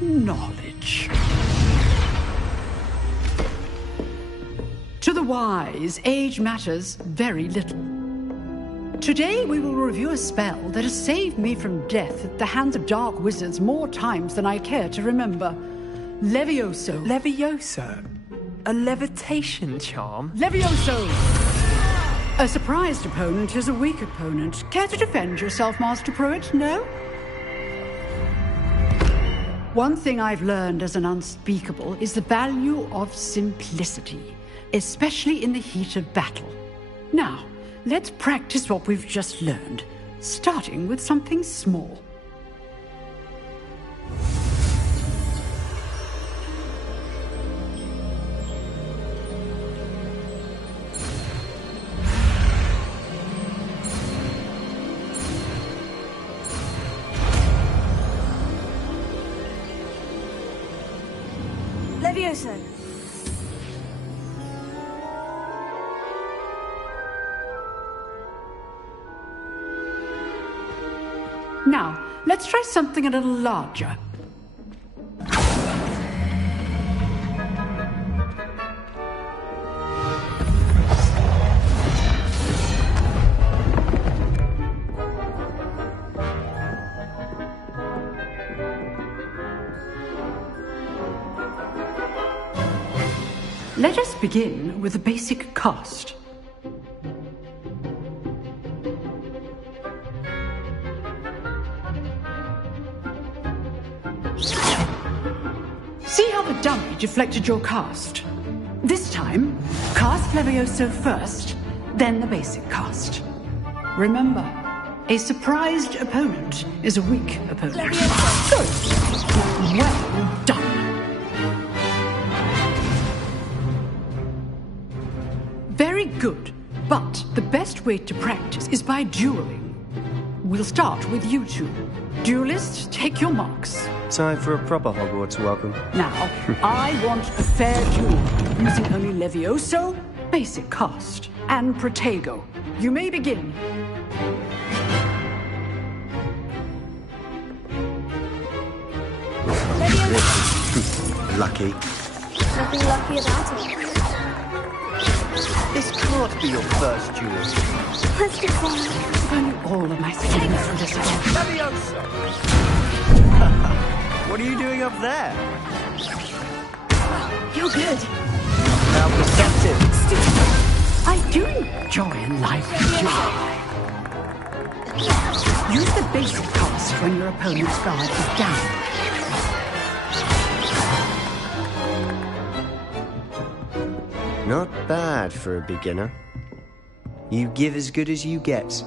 Knowledge. To the wise, age matters very little. Today we will review a spell that has saved me from death at the hands of dark wizards more times than I care to remember. Levioso. Levioso? A levitation charm? Levioso! A surprised opponent is a weak opponent. Care to defend yourself, Master Pruitt? No? One thing I've learned as an unspeakable is the value of simplicity, especially in the heat of battle. Now, let's practice what we've just learned, starting with something small. Levioso. Now, let's try something a little larger. Let us begin with the basic cast. See how the dummy deflected your cast? This time, cast Levioso first, then the basic cast. Remember, a surprised opponent is a weak opponent. Good. Well done. Very good, but the best way to practice is by dueling. We'll start with you two. Duelists, take your marks. Time for a proper Hogwarts welcome. Now, I want a fair duel, using only Levioso, basic cast, and Protego. You may begin. Lucky. Nothing lucky about it. This can't be your first duel. Let's be fun. Only all of my students will disappoint. Levioso! What are you doing up there? You're good. How perceptive. I do enjoy life. Use the basic cast when your opponent's guard is down. Not bad for a beginner. You give as good as you get.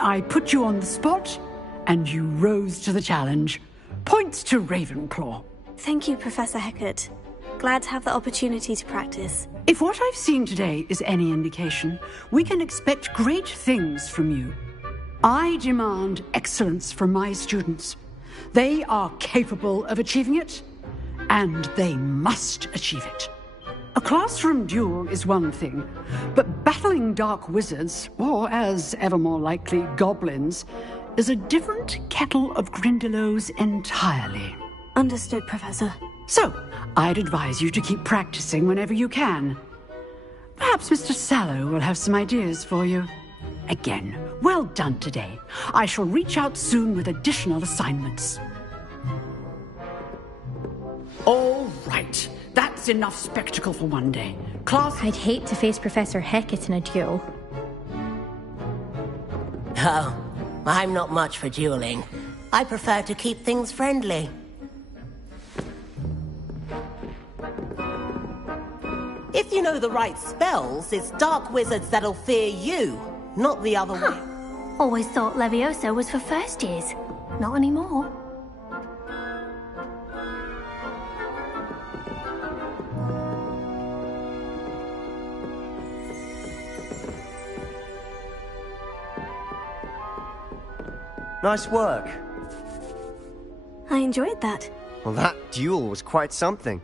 I put you on the spot, and you rose to the challenge. Points to Ravenclaw. Thank you, Professor Hecat. Glad to have the opportunity to practice. If what I've seen today is any indication, we can expect great things from you. I demand excellence from my students. They are capable of achieving it, and they must achieve it. A classroom duel is one thing, but battling dark wizards, or as ever more likely, goblins, is a different kettle of Grindylows entirely. Understood, Professor. So, I'd advise you to keep practicing whenever you can. Perhaps Mr. Sallow will have some ideas for you. Again, well done today. I shall reach out soon with additional assignments. All right. That's enough spectacle for one day. Class... I'd hate to face Professor Hecat in a duel. Oh, I'm not much for dueling. I prefer to keep things friendly. If you know the right spells, it's dark wizards that'll fear you, not the other way. Always thought Leviosa was for first years. Not anymore. Nice work. I enjoyed that. Well, that duel was quite something.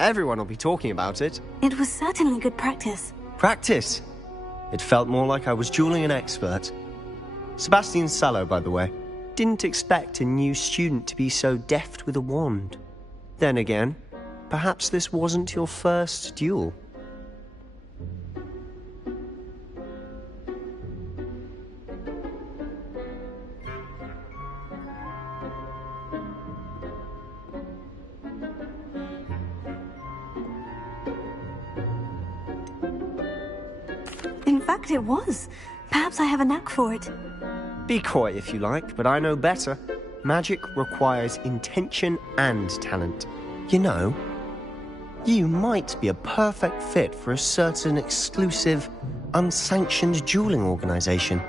Everyone will be talking about it. It was certainly good practice. Practice? It felt more like I was dueling an expert. Sebastian Sallow, by the way. Didn't expect a new student to be so deft with a wand. Then again, perhaps this wasn't your first duel. In fact, it was. Perhaps I have a knack for it. Be coy if you like, but I know better. Magic requires intention and talent. You know, you might be a perfect fit for a certain exclusive, unsanctioned dueling organization.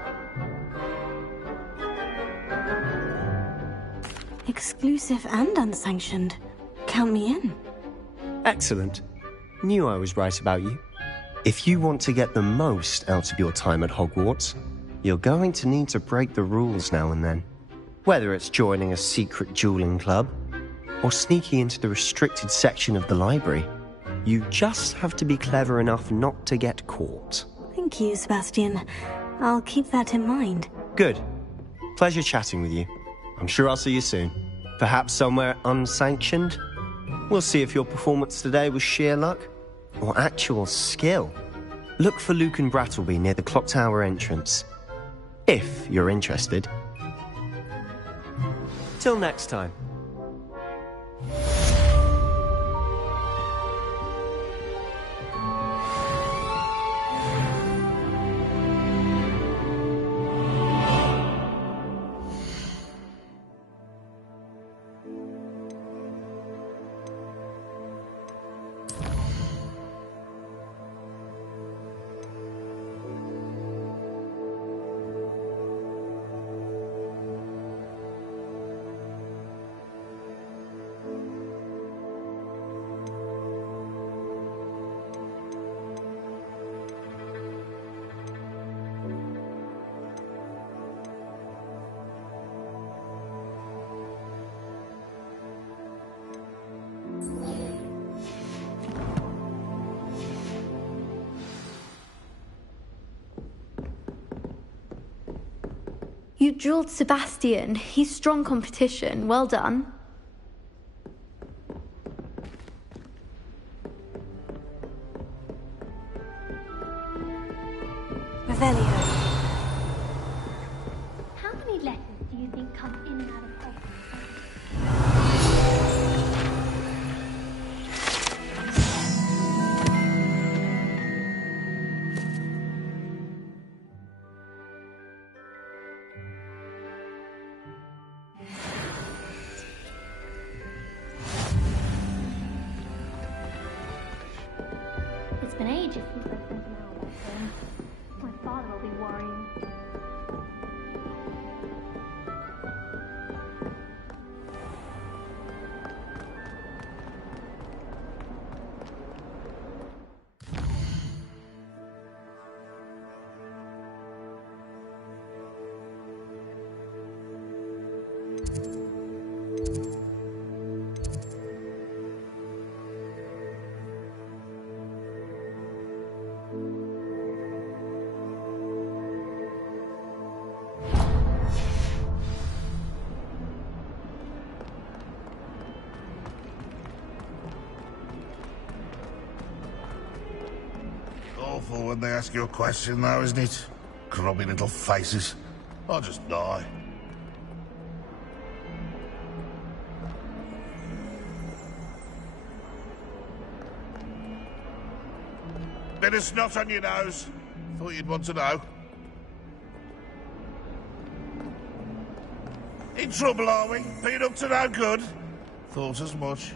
Exclusive and unsanctioned. Count me in. Excellent. Knew I was right about you. If you want to get the most out of your time at Hogwarts, you're going to need to break the rules now and then. Whether it's joining a secret dueling club, or sneaking into the restricted section of the library, you just have to be clever enough not to get caught. Thank you, Sebastian. I'll keep that in mind. Good. Pleasure chatting with you. I'm sure I'll see you soon. Perhaps somewhere unsanctioned? We'll see if your performance today was sheer luck or actual skill. Look for Luke and Brattleby near the clock tower entrance, if you're interested. Till next time. You dueled Sebastian. He's strong competition. Well done. Revelio. How many letters do you think come in and out of Hogwarts? It's been ages since I've spent an hour back home. My father will be worrying. Awful when they ask you a question, though, isn't it? grubby little faces. I'll just die. Bit of snot on your nose. Thought you'd want to know. In trouble, are we? Been up to no good? Thought as much.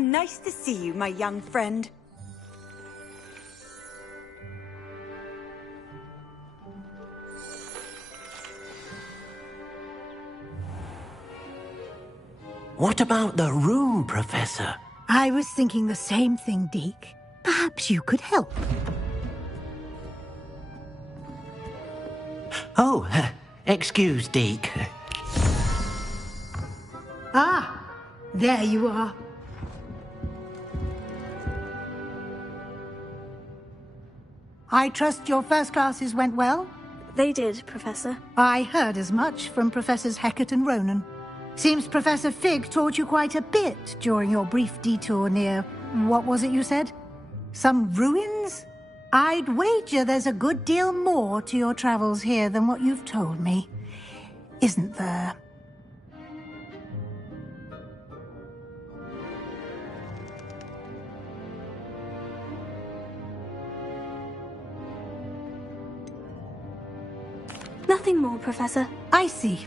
nice to see you, my young friend. What about the room, Professor? I was thinking the same thing, Deke. Perhaps you could help. Oh, excuse, Deke. Ah, there you are. I trust your first classes went well? They did, Professor. I heard as much from Professors Hecat and Ronan. Seems Professor Fig taught you quite a bit during your brief detour near... what was it you said? Some ruins? I'd wager there's a good deal more to your travels here than what you've told me. Isn't there? Nothing more, Professor. I see.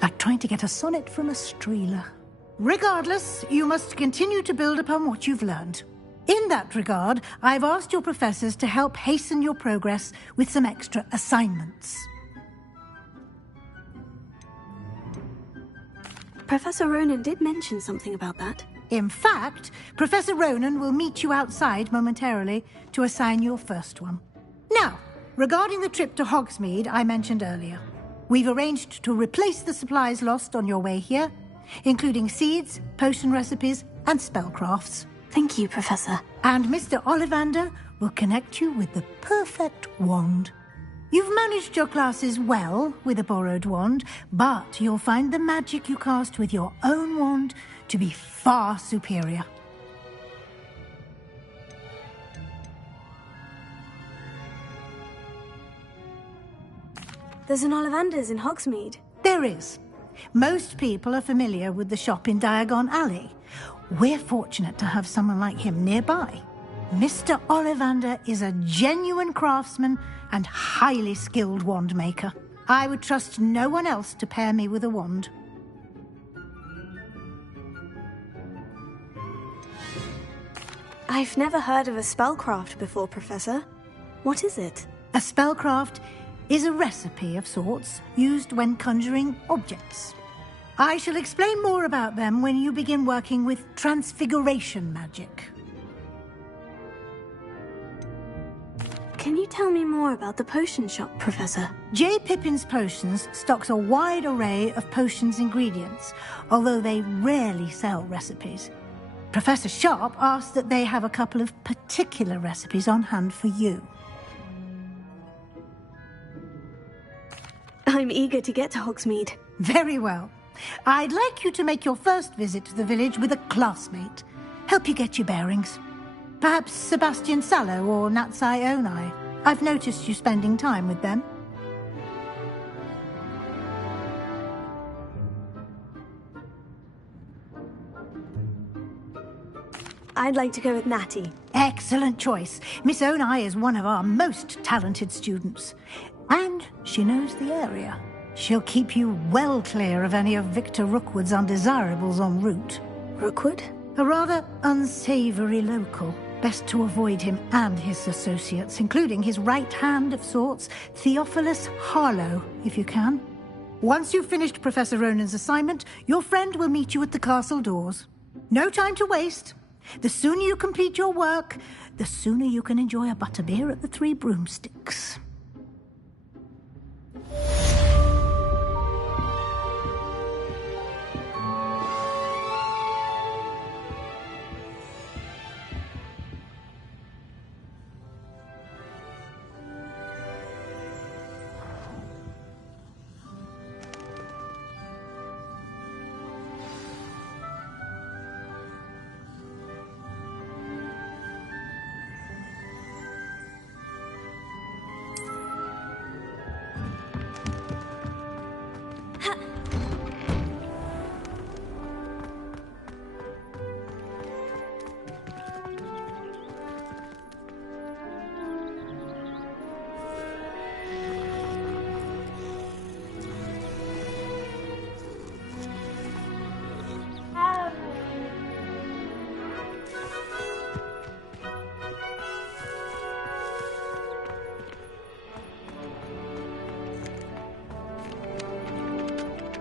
Like trying to get a sonnet from a streeler. Regardless, you must continue to build upon what you've learned. In that regard, I've asked your professors to help hasten your progress with some extra assignments. Professor Ronan did mention something about that. In fact, Professor Ronan will meet you outside momentarily to assign your first one. Now, regarding the trip to Hogsmeade I mentioned earlier, we've arranged to replace the supplies lost on your way here, including seeds, potion recipes, and spellcrafts. Thank you, Professor. And Mr. Ollivander will connect you with the perfect wand. You've managed your classes well with a borrowed wand, but you'll find the magic you cast with your own wand to be far superior. There's an Ollivander's in Hogsmeade. There is. Most people are familiar with the shop in Diagon Alley. We're fortunate to have someone like him nearby. Mr. Ollivander is a genuine craftsman and highly skilled wand maker. I would trust no one else to pair me with a wand. I've never heard of a spellcraft before, Professor. What is it? A spellcraft is a recipe of sorts used when conjuring objects. I shall explain more about them when you begin working with transfiguration magic. Can you tell me more about the potion shop, Professor? J. Pippin's Potions stocks a wide array of potions ingredients, although they rarely sell recipes. Professor Sharp asked that they have a couple of particular recipes on hand for you. I'm eager to get to Hogsmeade. Very well. I'd like you to make your first visit to the village with a classmate. Help you get your bearings. Perhaps Sebastian Sallow or Natsai Onai. I've noticed you spending time with them. I'd like to go with Natty. Excellent choice. Miss Onai is one of our most talented students. And she knows the area. She'll keep you well clear of any of Victor Rookwood's undesirables en route. Rookwood? A rather unsavoury local. Best to avoid him and his associates, including his right hand of sorts, Theophilus Harlow, if you can. Once you've finished Professor Ronan's assignment, your friend will meet you at the castle doors. No time to waste. The sooner you complete your work, the sooner you can enjoy a butterbeer at the Three Broomsticks.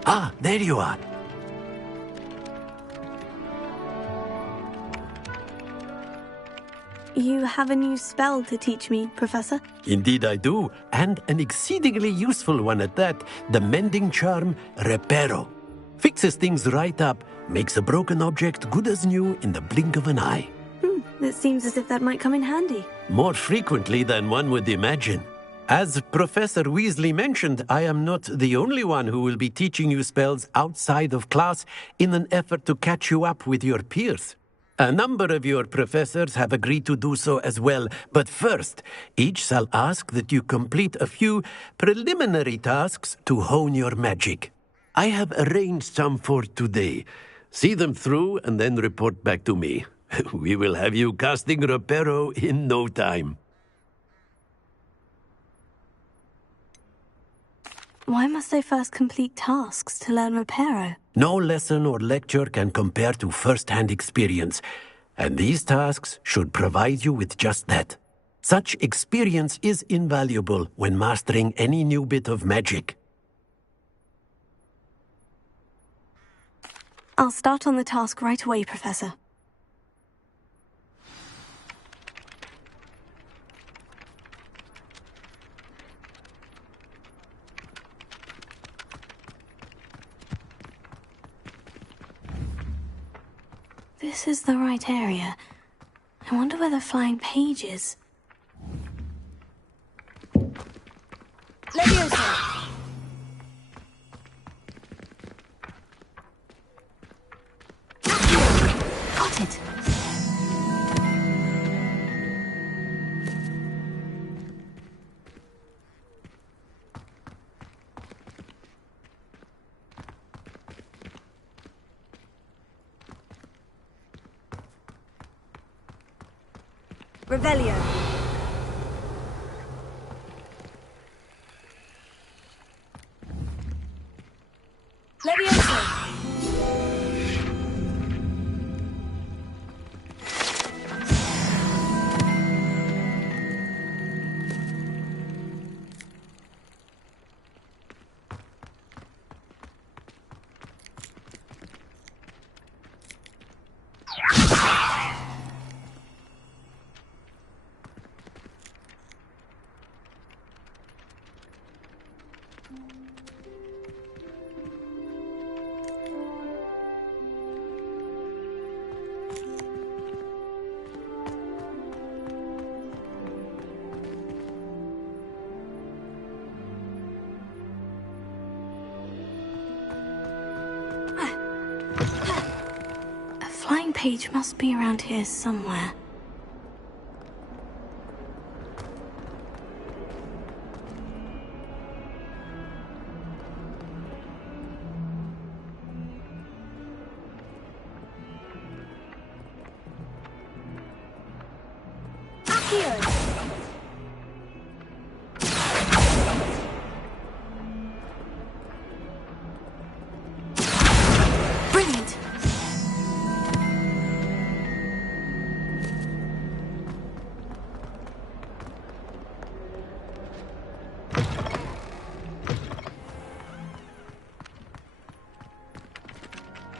Ah, there you are. You have a new spell to teach me, Professor? Indeed I do, and an exceedingly useful one at that. The mending charm, Reparo. Fixes things right up, makes a broken object good as new in the blink of an eye. It seems as if that might come in handy. More frequently than one would imagine. As Professor Weasley mentioned, I am not the only one who will be teaching you spells outside of class in an effort to catch you up with your peers. A number of your professors have agreed to do so as well, but first, each shall ask that you complete a few preliminary tasks to hone your magic. I have arranged some for today. See them through and then report back to me. We will have you casting Reparo in no time. Why must I first complete tasks to learn Reparo? No lesson or lecture can compare to first-hand experience, and these tasks should provide you with just that. Such experience is invaluable when mastering any new bit of magic. I'll start on the task right away, Professor. This is the right area. I wonder where the flying page is. Leviosa! Got it! Revelio. Leviosa. Page must be around here somewhere. Brilliant!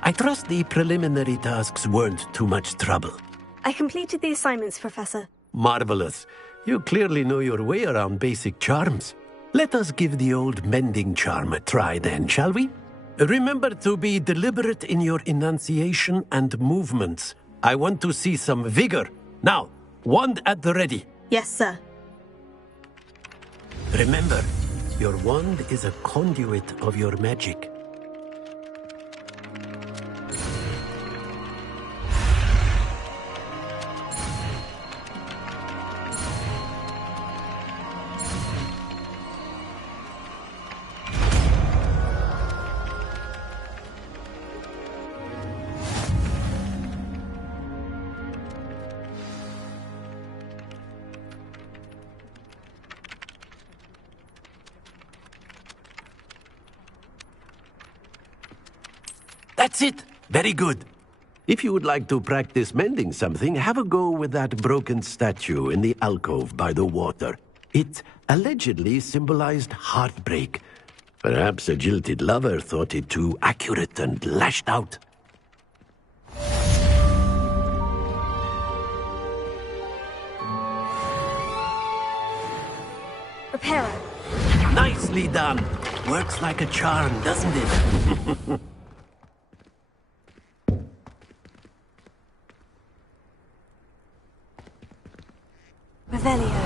I trust the preliminary tasks weren't too much trouble. I completed the assignments, Professor. Marvelous. You clearly know your way around basic charms. Let us give the old mending charm a try then, shall we? Remember to be deliberate in your enunciation and movements. I want to see some vigor. Now, wand at the ready. Yes, sir. Remember, your wand is a conduit of your magic. That's it. Very good. If you would like to practice mending something, have a go with that broken statue in the alcove by the water. It allegedly symbolized heartbreak. Perhaps a jilted lover thought it too accurate and lashed out. Reparo. Nicely done. Works like a charm, doesn't it? Revelio.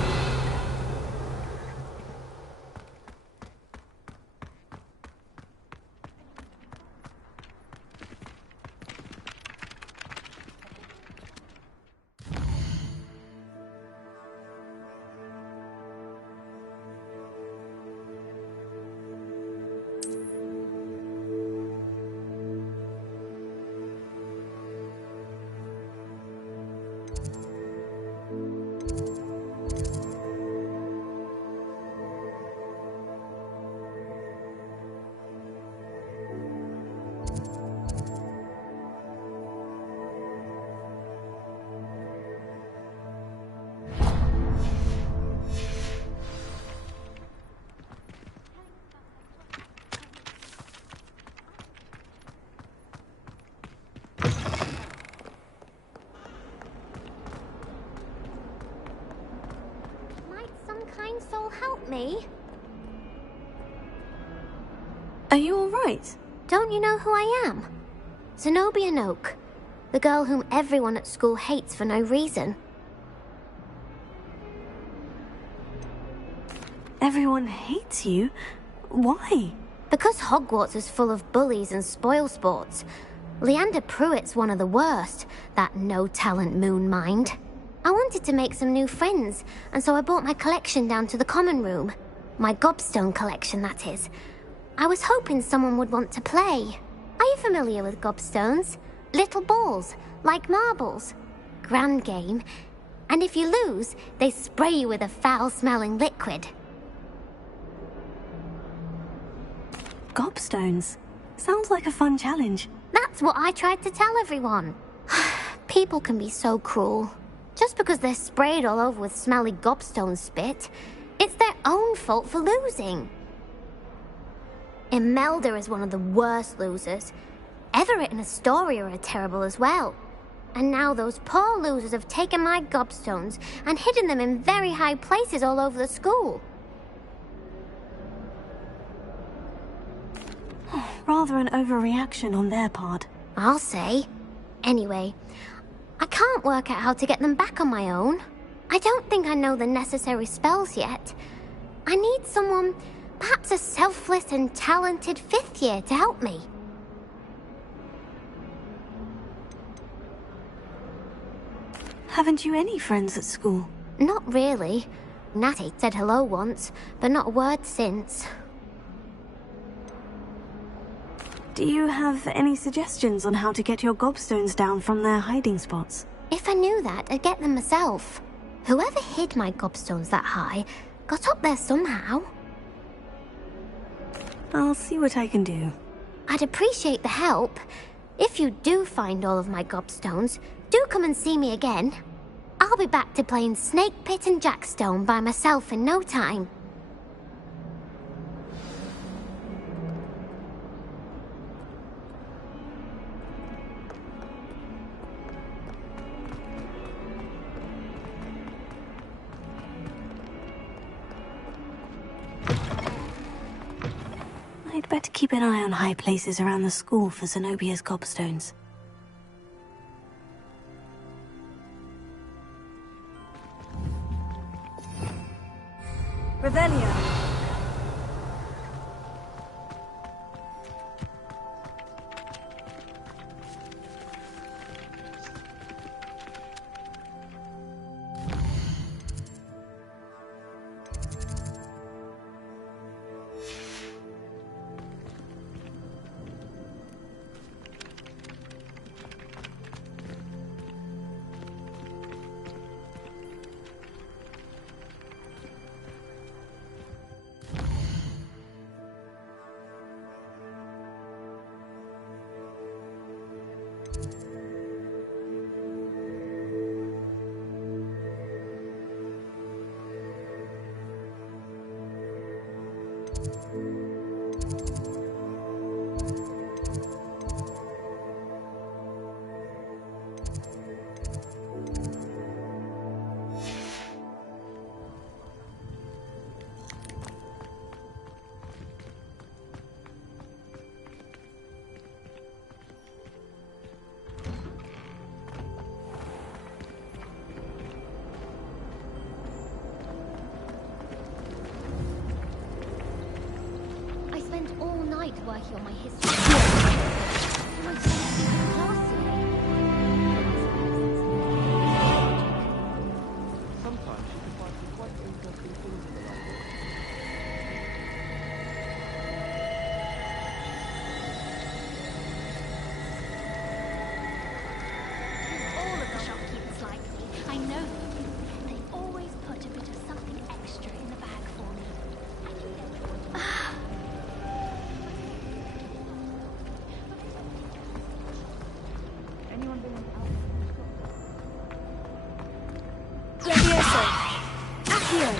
Kind soul help me? Are you alright? Don't you know who I am? Zenobia Noak, the girl whom everyone at school hates for no reason. Everyone hates you? Why? Because Hogwarts is full of bullies and spoilsports. Leander Pruitt's one of the worst, that no-talent moon mind. I wanted to make some new friends, and so I brought my collection down to the common room. My gobstone collection, that is. I was hoping someone would want to play. Are you familiar with gobstones? Little balls, like marbles. Grand game. And if you lose, they spray you with a foul-smelling liquid. Gobstones? Sounds like a fun challenge. That's what I tried to tell everyone. People can be so cruel. Just because they're sprayed all over with smelly gobstone spit, it's their own fault for losing. Imelda is one of the worst losers. Everett and Astoria are terrible as well. And now those poor losers have taken my gobstones and hidden them in very high places all over the school. Rather an overreaction on their part. I'll say. Anyway, I can't work out how to get them back on my own. I don't think I know the necessary spells yet. I need someone, perhaps a selfless and talented fifth year to help me. Haven't you any friends at school? Not really. Natty said hello once, but not a word since. Do you have any suggestions on how to get your gobstones down from their hiding spots? If I knew that, I'd get them myself. Whoever hid my gobstones that high got up there somehow. I'll see what I can do. I'd appreciate the help. If you do find all of my gobstones, do come and see me again. I'll be back to playing Snake Pit and Jackstone by myself in no time. I'd better keep an eye on high places around the school for Zenobia's gobstones. Revelio. I spent all night working on my history. My first week in class today. Sometimes you can find some quite interesting things in the library. All of the shopkeepers like me. I know them. They always put a bit of something extra in the bag for me. Anyone been out? Levioso! Accio!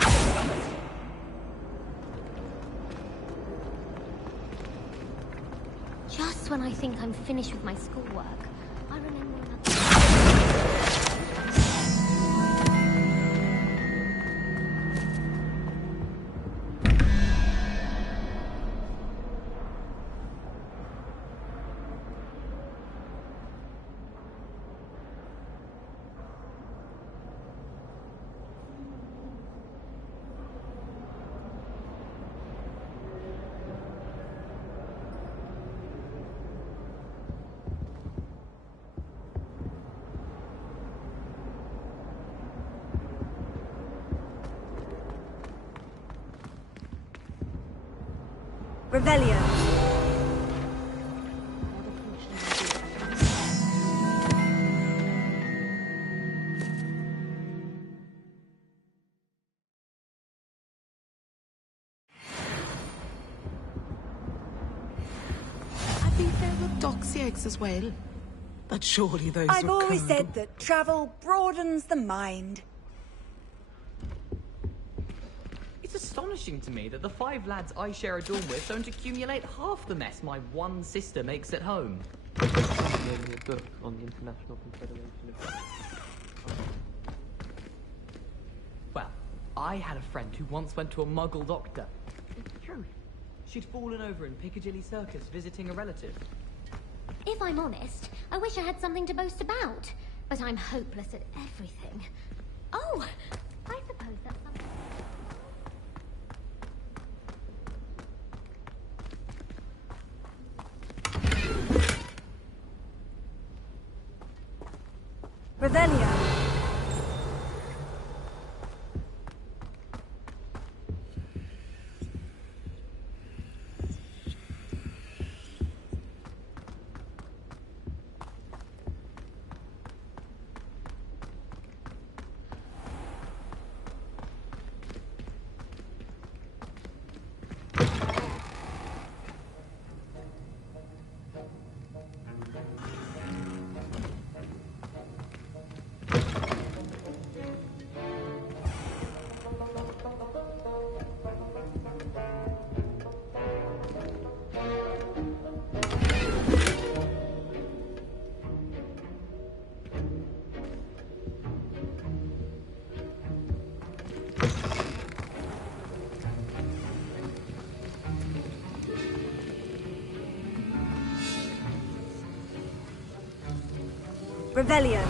Just when I think I'm finished with my schoolwork, I remember another. Revelio. I think there were doxy eggs as well. But surely those I've were always code. said that travel broadens the mind. It's astonishing to me that the 5 lads I share a dorm with don't accumulate half the mess my one sister makes at home. Gave me a book on the International Confederation of... Well, I had a friend who once went to a muggle doctor. It's the truth. She'd fallen over in Piccadilly Circus visiting a relative. If I'm honest, I wish I had something to boast about. But I'm hopeless at everything. Oh, I suppose that's something... Revelio. Revelio.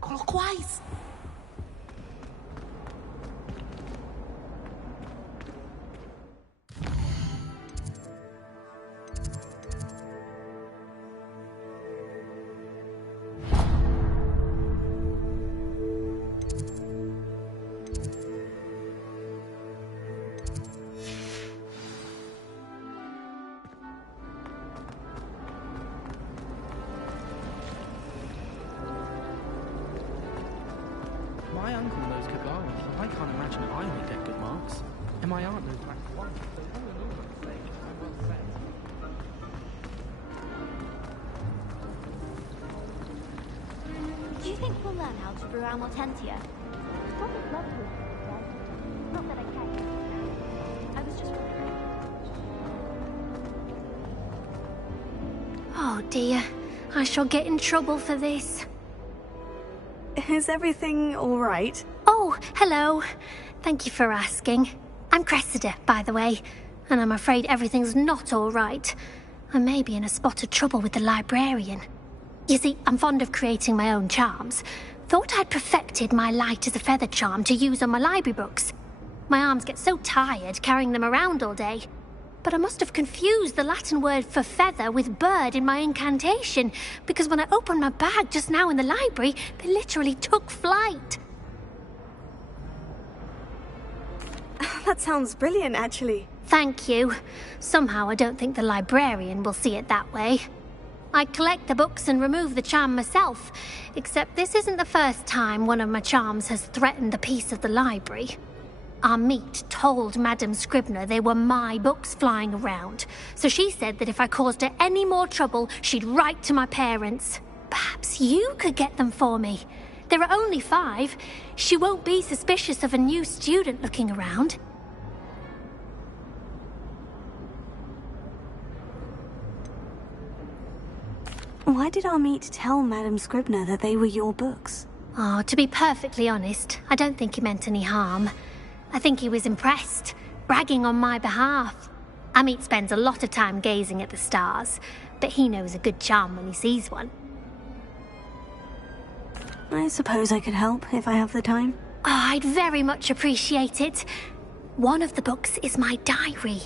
Clockwise. call those good lines, but I can't imagine I would get good marks. And my aunt knows back to one, so all in all on stage, I'm well set. Do you think we'll learn how to brew our Mortentia? I would love to. Not that I care. I was just wondering. Oh dear, I shall get in trouble for this. Is everything all right? Oh, hello. Thank you for asking. I'm Cressida, by the way, and I'm afraid everything's not all right. I may be in a spot of trouble with the librarian. You see, I'm fond of creating my own charms. Thought I'd perfected my light as a feather charm to use on my library books. My arms get so tired carrying them around all day. But I must have confused the Latin word for feather with bird in my incantation, because when I opened my bag just now in the library, they literally took flight. That sounds brilliant, actually. Thank you. Somehow I don't think the librarian will see it that way. I collect the books and remove the charm myself, except this isn't the first time one of my charms has threatened the peace of the library. Our meet told Madame Scribner they were my books flying around, so she said that if I caused her any more trouble, she'd write to my parents. Perhaps you could get them for me. There are only 5. She won't be suspicious of a new student looking around. Why did our meet tell Madame Scribner that they were your books? Oh, to be perfectly honest, I don't think he meant any harm. I think he was impressed, bragging on my behalf. Amit spends a lot of time gazing at the stars, but he knows a good charm when he sees one. I suppose I could help if I have the time. Oh, I'd very much appreciate it. One of the books is my diary.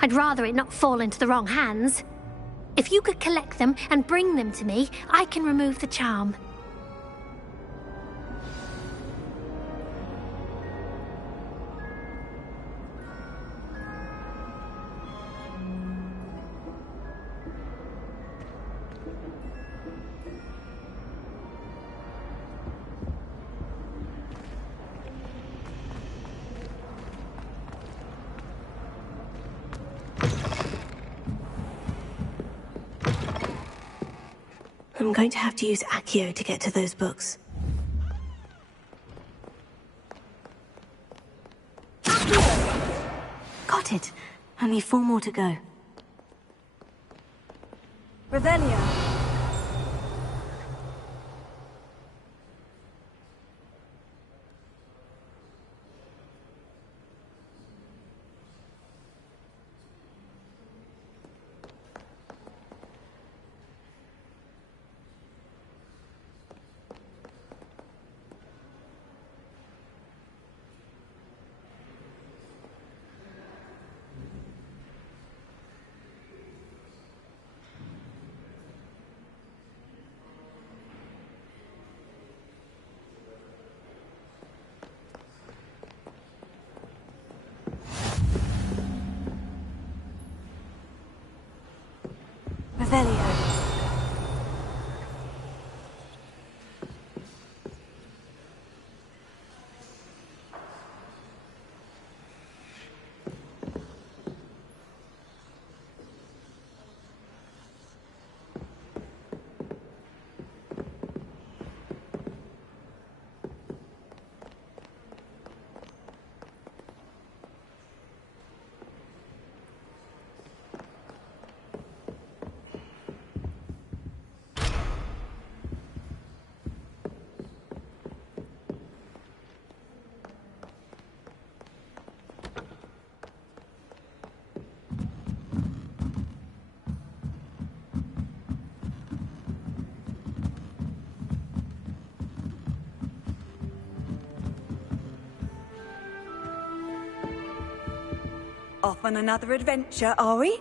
I'd rather it not fall into the wrong hands. If you could collect them and bring them to me, I can remove the charm. I'm going to have to use Accio to get to those books. Got it. Only 4 more to go. Revelio. Revelio. Off on another adventure, are we?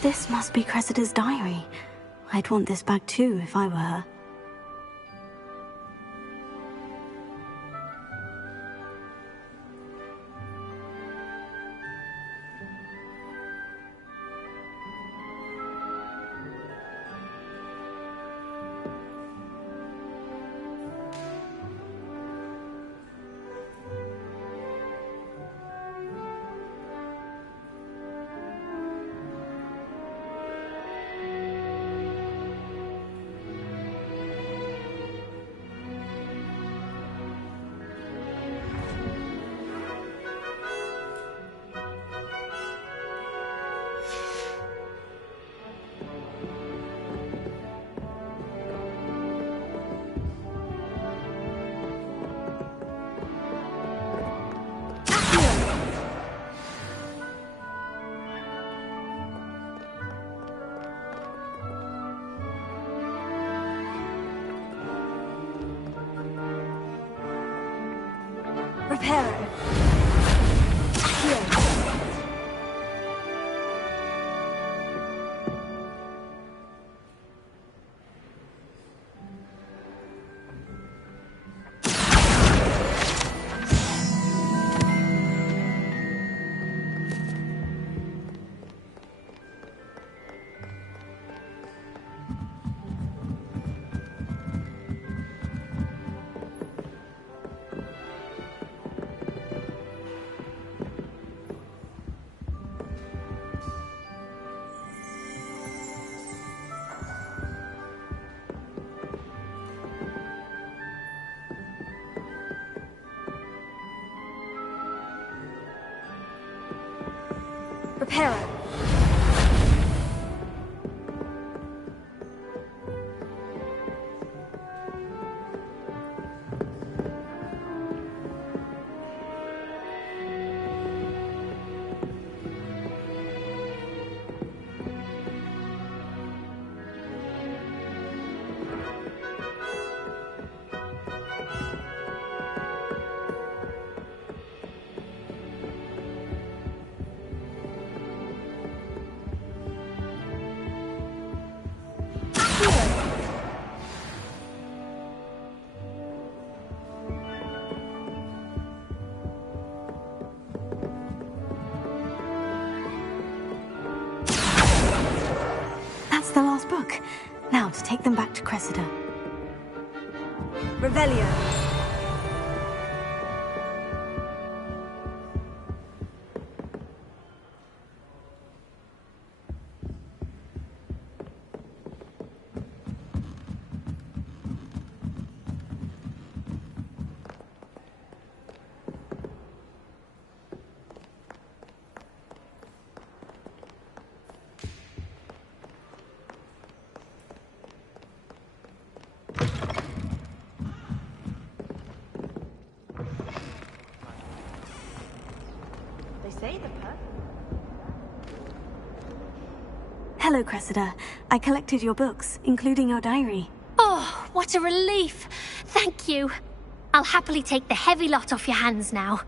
This must be Cressida's diary. I'd want this back too if I were her. Reparo. Here. Reparo. That's the last book. Now to take them back to Cressida. Revelio. Hello, Cressida. I collected your books, including your diary. Oh, what a relief. Thank you. I'll happily take the heavy lot off your hands now.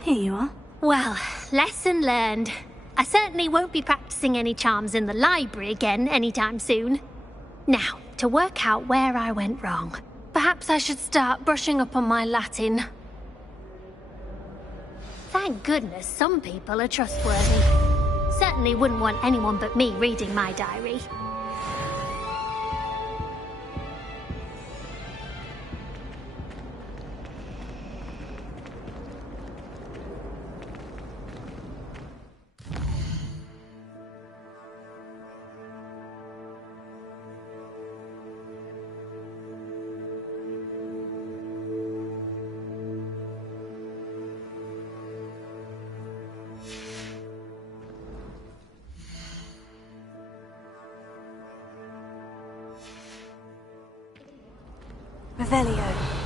Here you are. Well, lesson learned. I certainly won't be practicing any charms in the library again anytime soon. Now, to work out where I went wrong. Perhaps I should start brushing up on my Latin. Thank goodness some people are trustworthy. Certainly wouldn't want anyone but me reading my diary. Revelio.